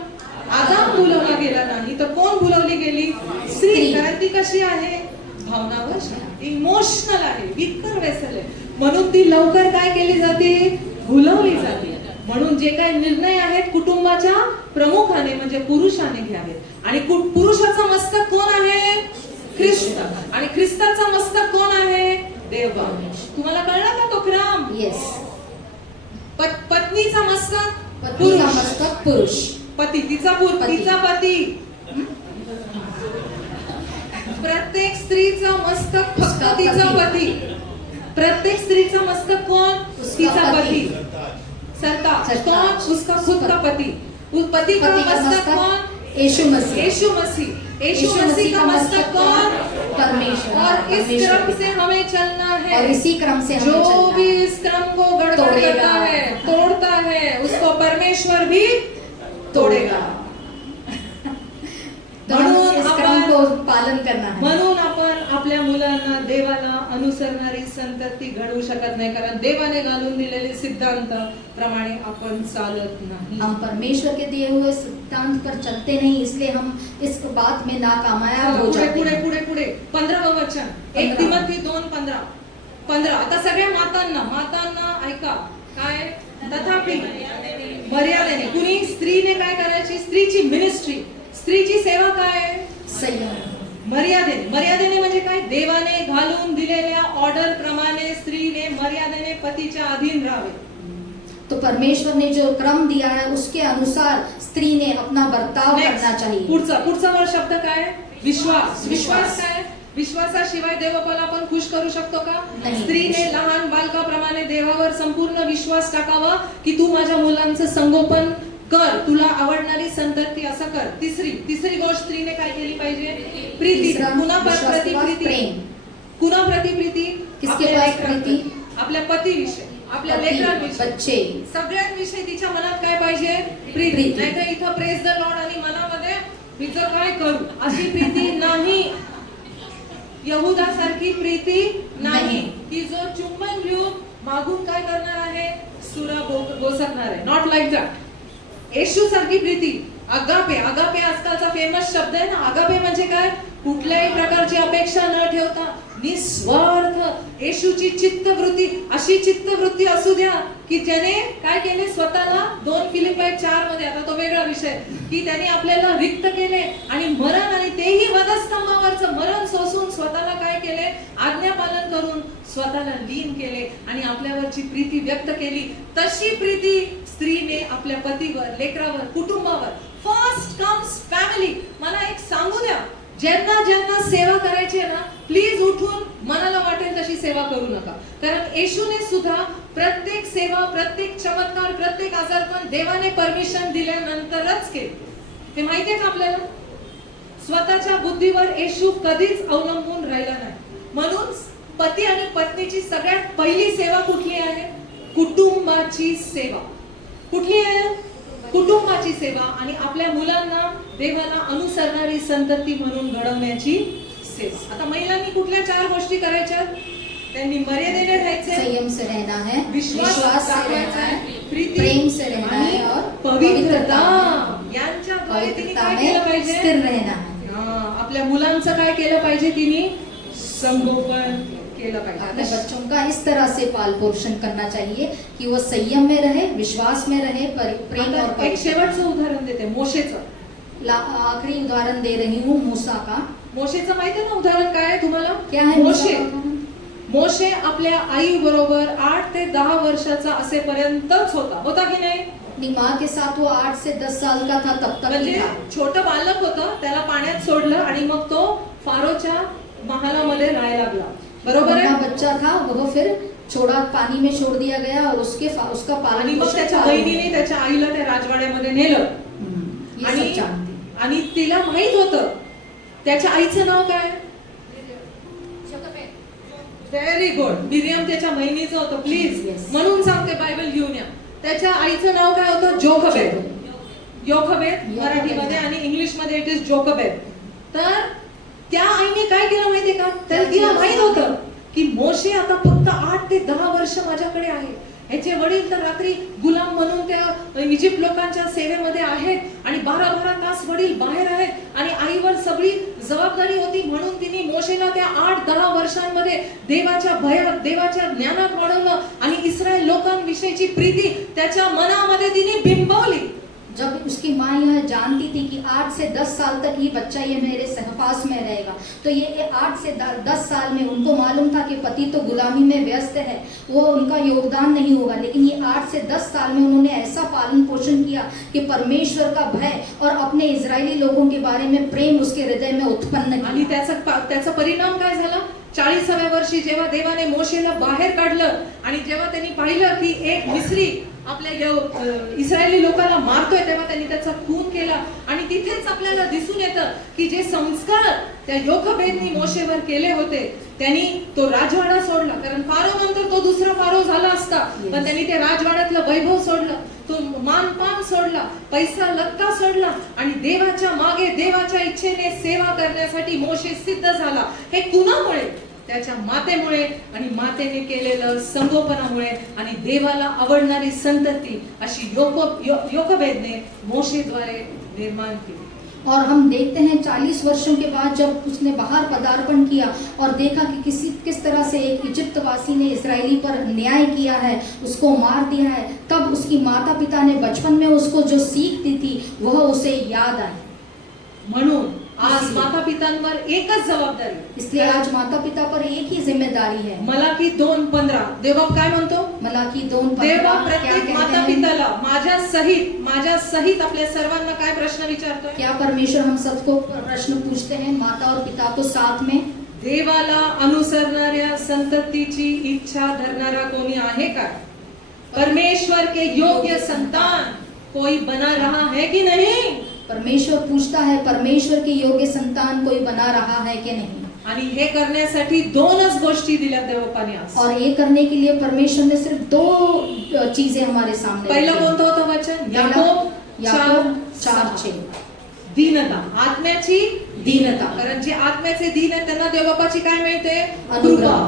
आदम भुलवला गेला नाही, तर कोण भुलवली गेली? स्त्री. कारण ती कशी आहे? भावनावश, इमोशनल आहे, विकर वेसल आहे. म्हणून ती लवकर काय केली जाते? भुलवली जाते. म्हणून जे काही निर्णय आहेत कुटुंबाच्या प्रमुखाने म्हणजे पुरुषाने घ्यावेत. आणि पुरुषाचा मस्तक कोण आहे? ख्रिस्त. आणि ख्रिस्ताचा मस्तक कोण आहे? देव. तुम्हाला कळलं का तो क्रम? येस. पत्नीचा मस्तक पतीचा मस्तक पुरुष. पती तिचा पती. प्रत्येक स्त्रीचा मस्तक फक्त तिचा पती. प्रत्येक स्त्रीचा मस्तक कोण? तिचा पती. सरता कौन? उसका खुद का पति. उस पति का मस्तक कौन? यीशु मसीह. यीशु मसीह. यीशु मसीह का मस्तक कौन? परमेश्वर. और इस क्रम से हमें चलना है. और इसी क्रम से हमें जो चलना भी है. इस क्रम को गड़बड़ करता है, तोड़ता है, उसको परमेश्वर भी तोड़ेगा. तो हमें इस क्रम को पालन करना है. म्हणून आपण आपल्या मुलांना देवाला अनुसरणारी संतती घडवू शकत नाही, कारण देवाने घालून दिलेले सिद्धांत प्रमाणे आपण चालत नाही. हम परमेश्वर के दिए हुए सिद्धांत पर चलते नहीं, इसलिए हम इस बात में नाकामयाब हो जाते हैं. पुढे 15 वचन. 1 तिमोथी 2:15. आता सगळ्या मातांना ऐका काय? तथापि मर्यादेने. कुणी स्त्रीने काय करायची? स्त्रीची मिनिस्ट्री, स्त्रीची सेवा काय? संयम. मर्यादेने म्हणजे काय? देवाने घालून दिलेल्या ऑर्डर प्रमाणे स्त्रीने मर्यादेने पतीच्या अधीन राहावे. तो परमेश्वर ने जो क्रम दिया है उसके अनुसार स्त्री ने अपना बर्ताव करना चाहिए. पुढचा वर शब्द काय? विश्वास. विश्वास काय? विश्वासाशिवाय देवबाला आपण खुश करू शकतो का? स्त्रीने लहान बालकाप्रमाणे देवावर संपूर्ण विश्वास टाकावा की तू माझ्या मुलांचं संगोपन कर, तुला आवडणारी संतती असं कर. तिसरी गोष्ट स्त्रीने काय केली पाहिजे? प्रीती. कुणा प्रति प्रीती? कुणा प्रति प्रीती? किसके पास प्रीती? आपल्या पतीविषयी, आपल्या लेकरांविषयी, बच्चे, सगळ्यांविषयी तिच्या मनात काय पाहिजे? प्रीती. नाहीतर इथं प्रेज द लॉर्ड आणि मनामध्ये मी जर काय करू अशी प्रीती नाही. यहुदासारखी प्रीती नाही की जो चुंबन घेऊन मागून काय करणार आहे? सुरा घोसकणार आहे. Not like that. येशू सारखी प्रीती. अगापे आजकालचा फेमस शब्द आहे ना. अगापे म्हणजे काय? कुठल्याही प्रकारची अपेक्षा न ठेवता निस्वार्थ येशूची चित्तवृत्ती, अशी चित्तवृत्ती असू द्या की ज्याने काय केले? स्वतःला 2 फिलिप्पी 4 मध्ये, आता तो वेगळा विषय, की त्याने आपल्याला रिक्त केले आणि मरण, आणि तेही वधस्तंभावरचं मरण सोसून स्वतःला काय केले? आज्ञापालन करून स्वतःला लीन केले आणि आपल्यावरची प्रीती व्यक्त केली. तशी प्रीती स्त्रीने आपल्या पतीवर, लेकरावर, कुटुंबावर. First comes family. मला एक सांगू द्या, ज्यांना सेवा करायची आहे ना, प्लीज उठून मनाला वाटेल तशी सेवा करू नका. कारण येशूने सुद्धा प्रत्येक सेवा, प्रत्येक चमत्कार, प्रत्येक आजारपण देवाने परमिशन दिल्यानंतरच केले. ते माहितीये का आपल्याला? स्वतःच्या बुद्धीवर येशू कधीच अवलंबून राहिला नाही. म्हणून पती आणि पत्नीची सगळ्यात पहिली सेवा कुठली आहे? कुटुंबाची सेवा. कुठली आहे? कुटुंबाची सेवा. आणि आपल्या मुलांना देवाला अनुसरणारी संतती म्हणून घडवण्याची सेवा. आता महिलांनी कुठल्या 4 गोष्टी करायच्या? त्यांनी मर्यादेने राहायचे, संयम से रहना है, विश्वास से रहना है, प्रीती, प्रेम से रहना आणि है और पवित्रता यांच्याद्वारे तिने काय केलं में पाहिजे? स्थिर रहना है. आपल्या मुलांचं काय केलं पाहिजे? तिने संगोपन केलं अपने पाहिजे. बच्चों का इस तरह से पाल पोषण करना चाहिए कि वो संयम में रहे, विश्वास में रहे, प्रेम और आता एक शेवटचं उदाहरण देते, मोशेचं. आखिरी उदाहरण दे रही हूँ मूसा का. मोशेचं माहिती आहे ना उदाहरण काय आहे तुम्हाला? क्या है मोशे मूसा? मोशे आपल्या आई बरोबर 8 ते 10 वर्षाचा असेपर्यंतच होता की नाही? अपनी माँ के साथ वो 8 से 10 साल का था, तब तक ही म्हणजे था. छोटं बालक होतं, त्याला पाण्यात सोडलं आणि मग तो फारोच्या महालामध्ये राहायला लागला. बरोबर छोटा आहे? बच्चा था, वो फिर छोड़ा, पानी में छोड़ दिया गया और उसका आणि पालन मग पोषण त्याच्या फारो ने बहिणीने त्याच्या आईला त्या राजवाड्यामध्ये नेलं. ये आणि सब जानते. आणि तिला माहित होतं त्याच्या आईचं नाव काय? Very good. मिरियम त्याच्या बहिणीचं होतं. Please Yes. म्हणून सांगते, बायबल घेऊन या. त्याच्या आईचं नाव काय होतं? जोखबेद. योखबेद मराठीमध्ये आणि इंग्लिश मध्ये इट इज जोखबेद. तर त्या आईने काय केलं माहितीये का? तर तिला माहित होतं की मोशे आता फक्त 8 ते 10 वर्ष माझ्याकडे आहे. ह्याचे वडील तर रात्री गुलाम म्हणून त्या इजिप्त लोकांच्या सेवेमध्ये आहेत आणि 12-12 तास वडील बाहेर आहेत आणि आईवर सगळी जबाबदारी होती. म्हणून तिने मोशेला त्या 8-10 वर्षांमध्ये देवाच्या भयात, देवाच्या ज्ञानात वाढवलं आणि इस्रायल लोकांविषयीची प्रीती त्याच्या मनामध्ये तिने बिंबवली. जब उसकी माँ यह जानती थी कि 8 से 10 साल तक ये बच्चा ये मेरे सहवास में रहेगा, तो ये 8 से 10 साल में उनको मालूम था कि पति तो गुलामी में व्यस्त है, वो उनका योगदान नहीं होगा. लेकिन ये 8 से 10 साल में उन्होंने ऐसा पालन पोषण किया कि परमेश्वर का भय और अपने इजरायली लोगों के बारे में प्रेम उसके हृदय में उत्पन्न आणि किया. त्याचा परिणाम काय झाला? 40व्या वर्षी जेव्हा देवाने मोशेला बाहेर काढलं आणि जेव्हा त्यांनी पाहिलं की एक मिस्री आपल्या इस्रायली लोकांना मारतोय, तेव्हा त्यांनी त्याचा खून केला. आणि तिथेच आपल्याला दिसून येतं की जे संस्कार त्या योखबेदनी मोशेवर केले होते, त्यांनी तो राजवाडा सोडला. कारण फारो नंतर तो दुसरा फारो झाला असता, पण त्यांनी ते राजवाड्यातलं वैभव सोडलं, तो मानपान सोडला, पैसा लत्ता सोडला आणि देवाच्या मागे, देवाच्या इच्छेने सेवा करण्यासाठी मोशे सिद्ध झाला. हे कुणामुळे? त्याच्या मातेमुळे आणि मातेने केलेलं संगोपनामुळे आणि देवाला आवडणारी संतती अशी योखबेदने मोशेद्वारे निर्माण केली. और हम देखते हैं 40 वर्षों के बाद जब उसने बाहर पदार्पण किया और देखा कि किस तरह से एक इजिप्तवासी ने इजरायली पर न्याय किया है, उसको मार दिया है, तब उसकी माता पिता ने बचपन में उसको जो सीख दी थी वह उसे याद आई. म्हणून आज माता पितांवर एकच जबाबदारी. इसलिए आज माता पिता पर एक ही जिम्मेदारी है. मलाकी 2:15 देवा काय म्हणतो? मलाकी 2:15 देवा क्या प्रत्येक कहते माता हैं? पिताला माझ्या सहित आपल्या सर्वांना काय प्रश्न विचारतोय? क्या परमेश्वर हम सबको प्रश्न पूछते हैं, माता और पिता को साथ में? देवाला अनुसरणाऱ्या संततीची इच्छा धरणारा कोणी आहे का? परमेश्वर के योग्य संतान कोई बना रहा है कि नहीं? परमेश्वर पूछता है, परमेश्वर के योग्य संतान कोई बना रहा है कि नहीं? आणि हे करण्यासाठी 2च गोष्टी दिल्या देवपाने आज. और ये करने के लिए परमेश्वर ने सिर्फ 2 चीजें हमारे सामने पहिलं रखी. कोणतं होतं वचन? याकोब याकोब 4:6. दीनता, आत्म्याची दीनता. कारण जे आत्म्याचे दीन आहेत त्यांना देवबापाची काय मिळते? अनुग्रह.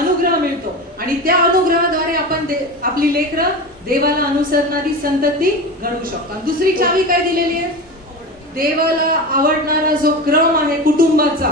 अनुग्रह मिळतो. आणि त्या अनुग्रहाद्वारे आपण आपली लेकरं देवाला अनुसरणारी संतती घडवू शकतो. दुसरी चावी काय दिलेली आहे? देवाला आवडणारा जो क्रम आहे कुटुंबाचा,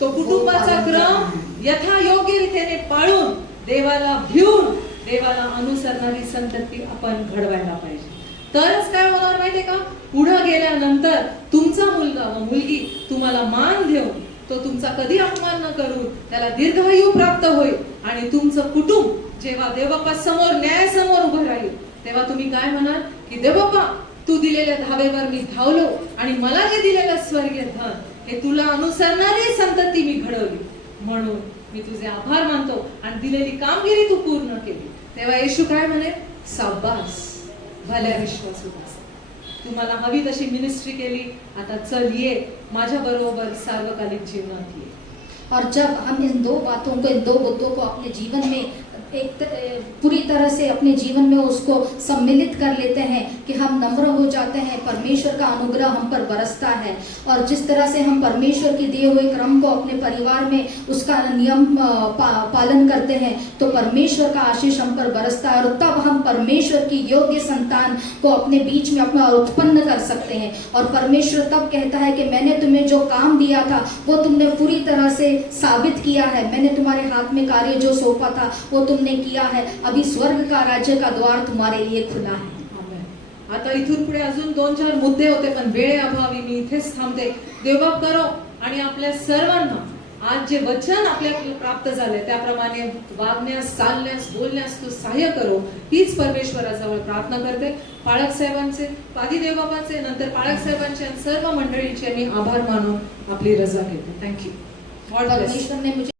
तो कुटुंबाचा क्रम यथायोग्य रीतीने पाळून देवाला भिवून देवाला अनुसरणारी संतती आपण घडवायला पाहिजे. तरच काय होणार माहितीये का? पुढे गेल्यानंतर तुमचा मुलगा व मुलगी तुम्हाला मान देऊन तो तुमचा कधी अपमान न करून त्याला दीर्घायू प्राप्त होईल आणि तुमचं कुटुंब जेव्हा देवबापा समोर न्यायासमोर उभं राहील तेव्हा तुम्ही काय म्हणाल की देवबापा तू दिलेल्या धावेवर मी धावलो आणि मला जे दिलेलं स्वर्गीय धन हे तुला अनुसरणारी संतती मी घडवली, म्हणून मी तुझे आभार मानतो आणि दिलेली कामगिरी तू पूर्ण केली. तेव्हा येशू काय म्हणे? शाबास भल्या विश्वासू दास, तुम्हाला हवी तशी मिनिस्ट्री केली, आता चल ये माझ्या बरोबर सार्वकालिक जीवनात ये. और जब हम इन दो बातों को, इन दो बुद्धों को अपने जीवन में पूरी तरह से अपने जीवन में उसको सम्मिलित कर लेते हैं कि हम नम्र हो जाते हैं, परमेश्वर का अनुग्रह हम पर बरसता है। और जिस तरह से हम परमेश्वर के दिए हुए क्रम को अपने परिवार में उसका नियम पालन करते हैं तो परमेश्वर का आशीष हम पर बरसता है, और तब हम परमेश्वर की योग्य संतान को अपने बीच में अपना उत्पन्न कर सकते हैं। और परमेश्वर तब कहता है कि मैंने तुम्हें जो काम दिया था वो तुमने पूरी तरह से साबित किया है, मैंने तुम्हारे हाथ में कार्य जो सौंपा था वो तुमने किया है, अभी स्वर्ग का राज्य का द्वार तुम्हारे लिए खुला है। आमेन. आता इथून पुढे अजून 2-4 मुद्दे होते पण वेळेअभावी मी इथेच थांबते. देवबाप करो आणि आपल्या सर्वांना आज जे वचन आपल्याला प्राप्त झाले त्याप्रमाणे वागण्यास, चालण्यास, बोलण्यास तू सहाय्य करो, हीच परमेश्वराजवळ प्रार्थना करते. पाळक साहेबांचे, पादी देवबापाचे, नंतर पाळक साहेबांचे आणि सर्व मंडळींचे मी आभार मानून आपली रजा घेते. थँक्यू. God bless. परमेश्वर ने मुझे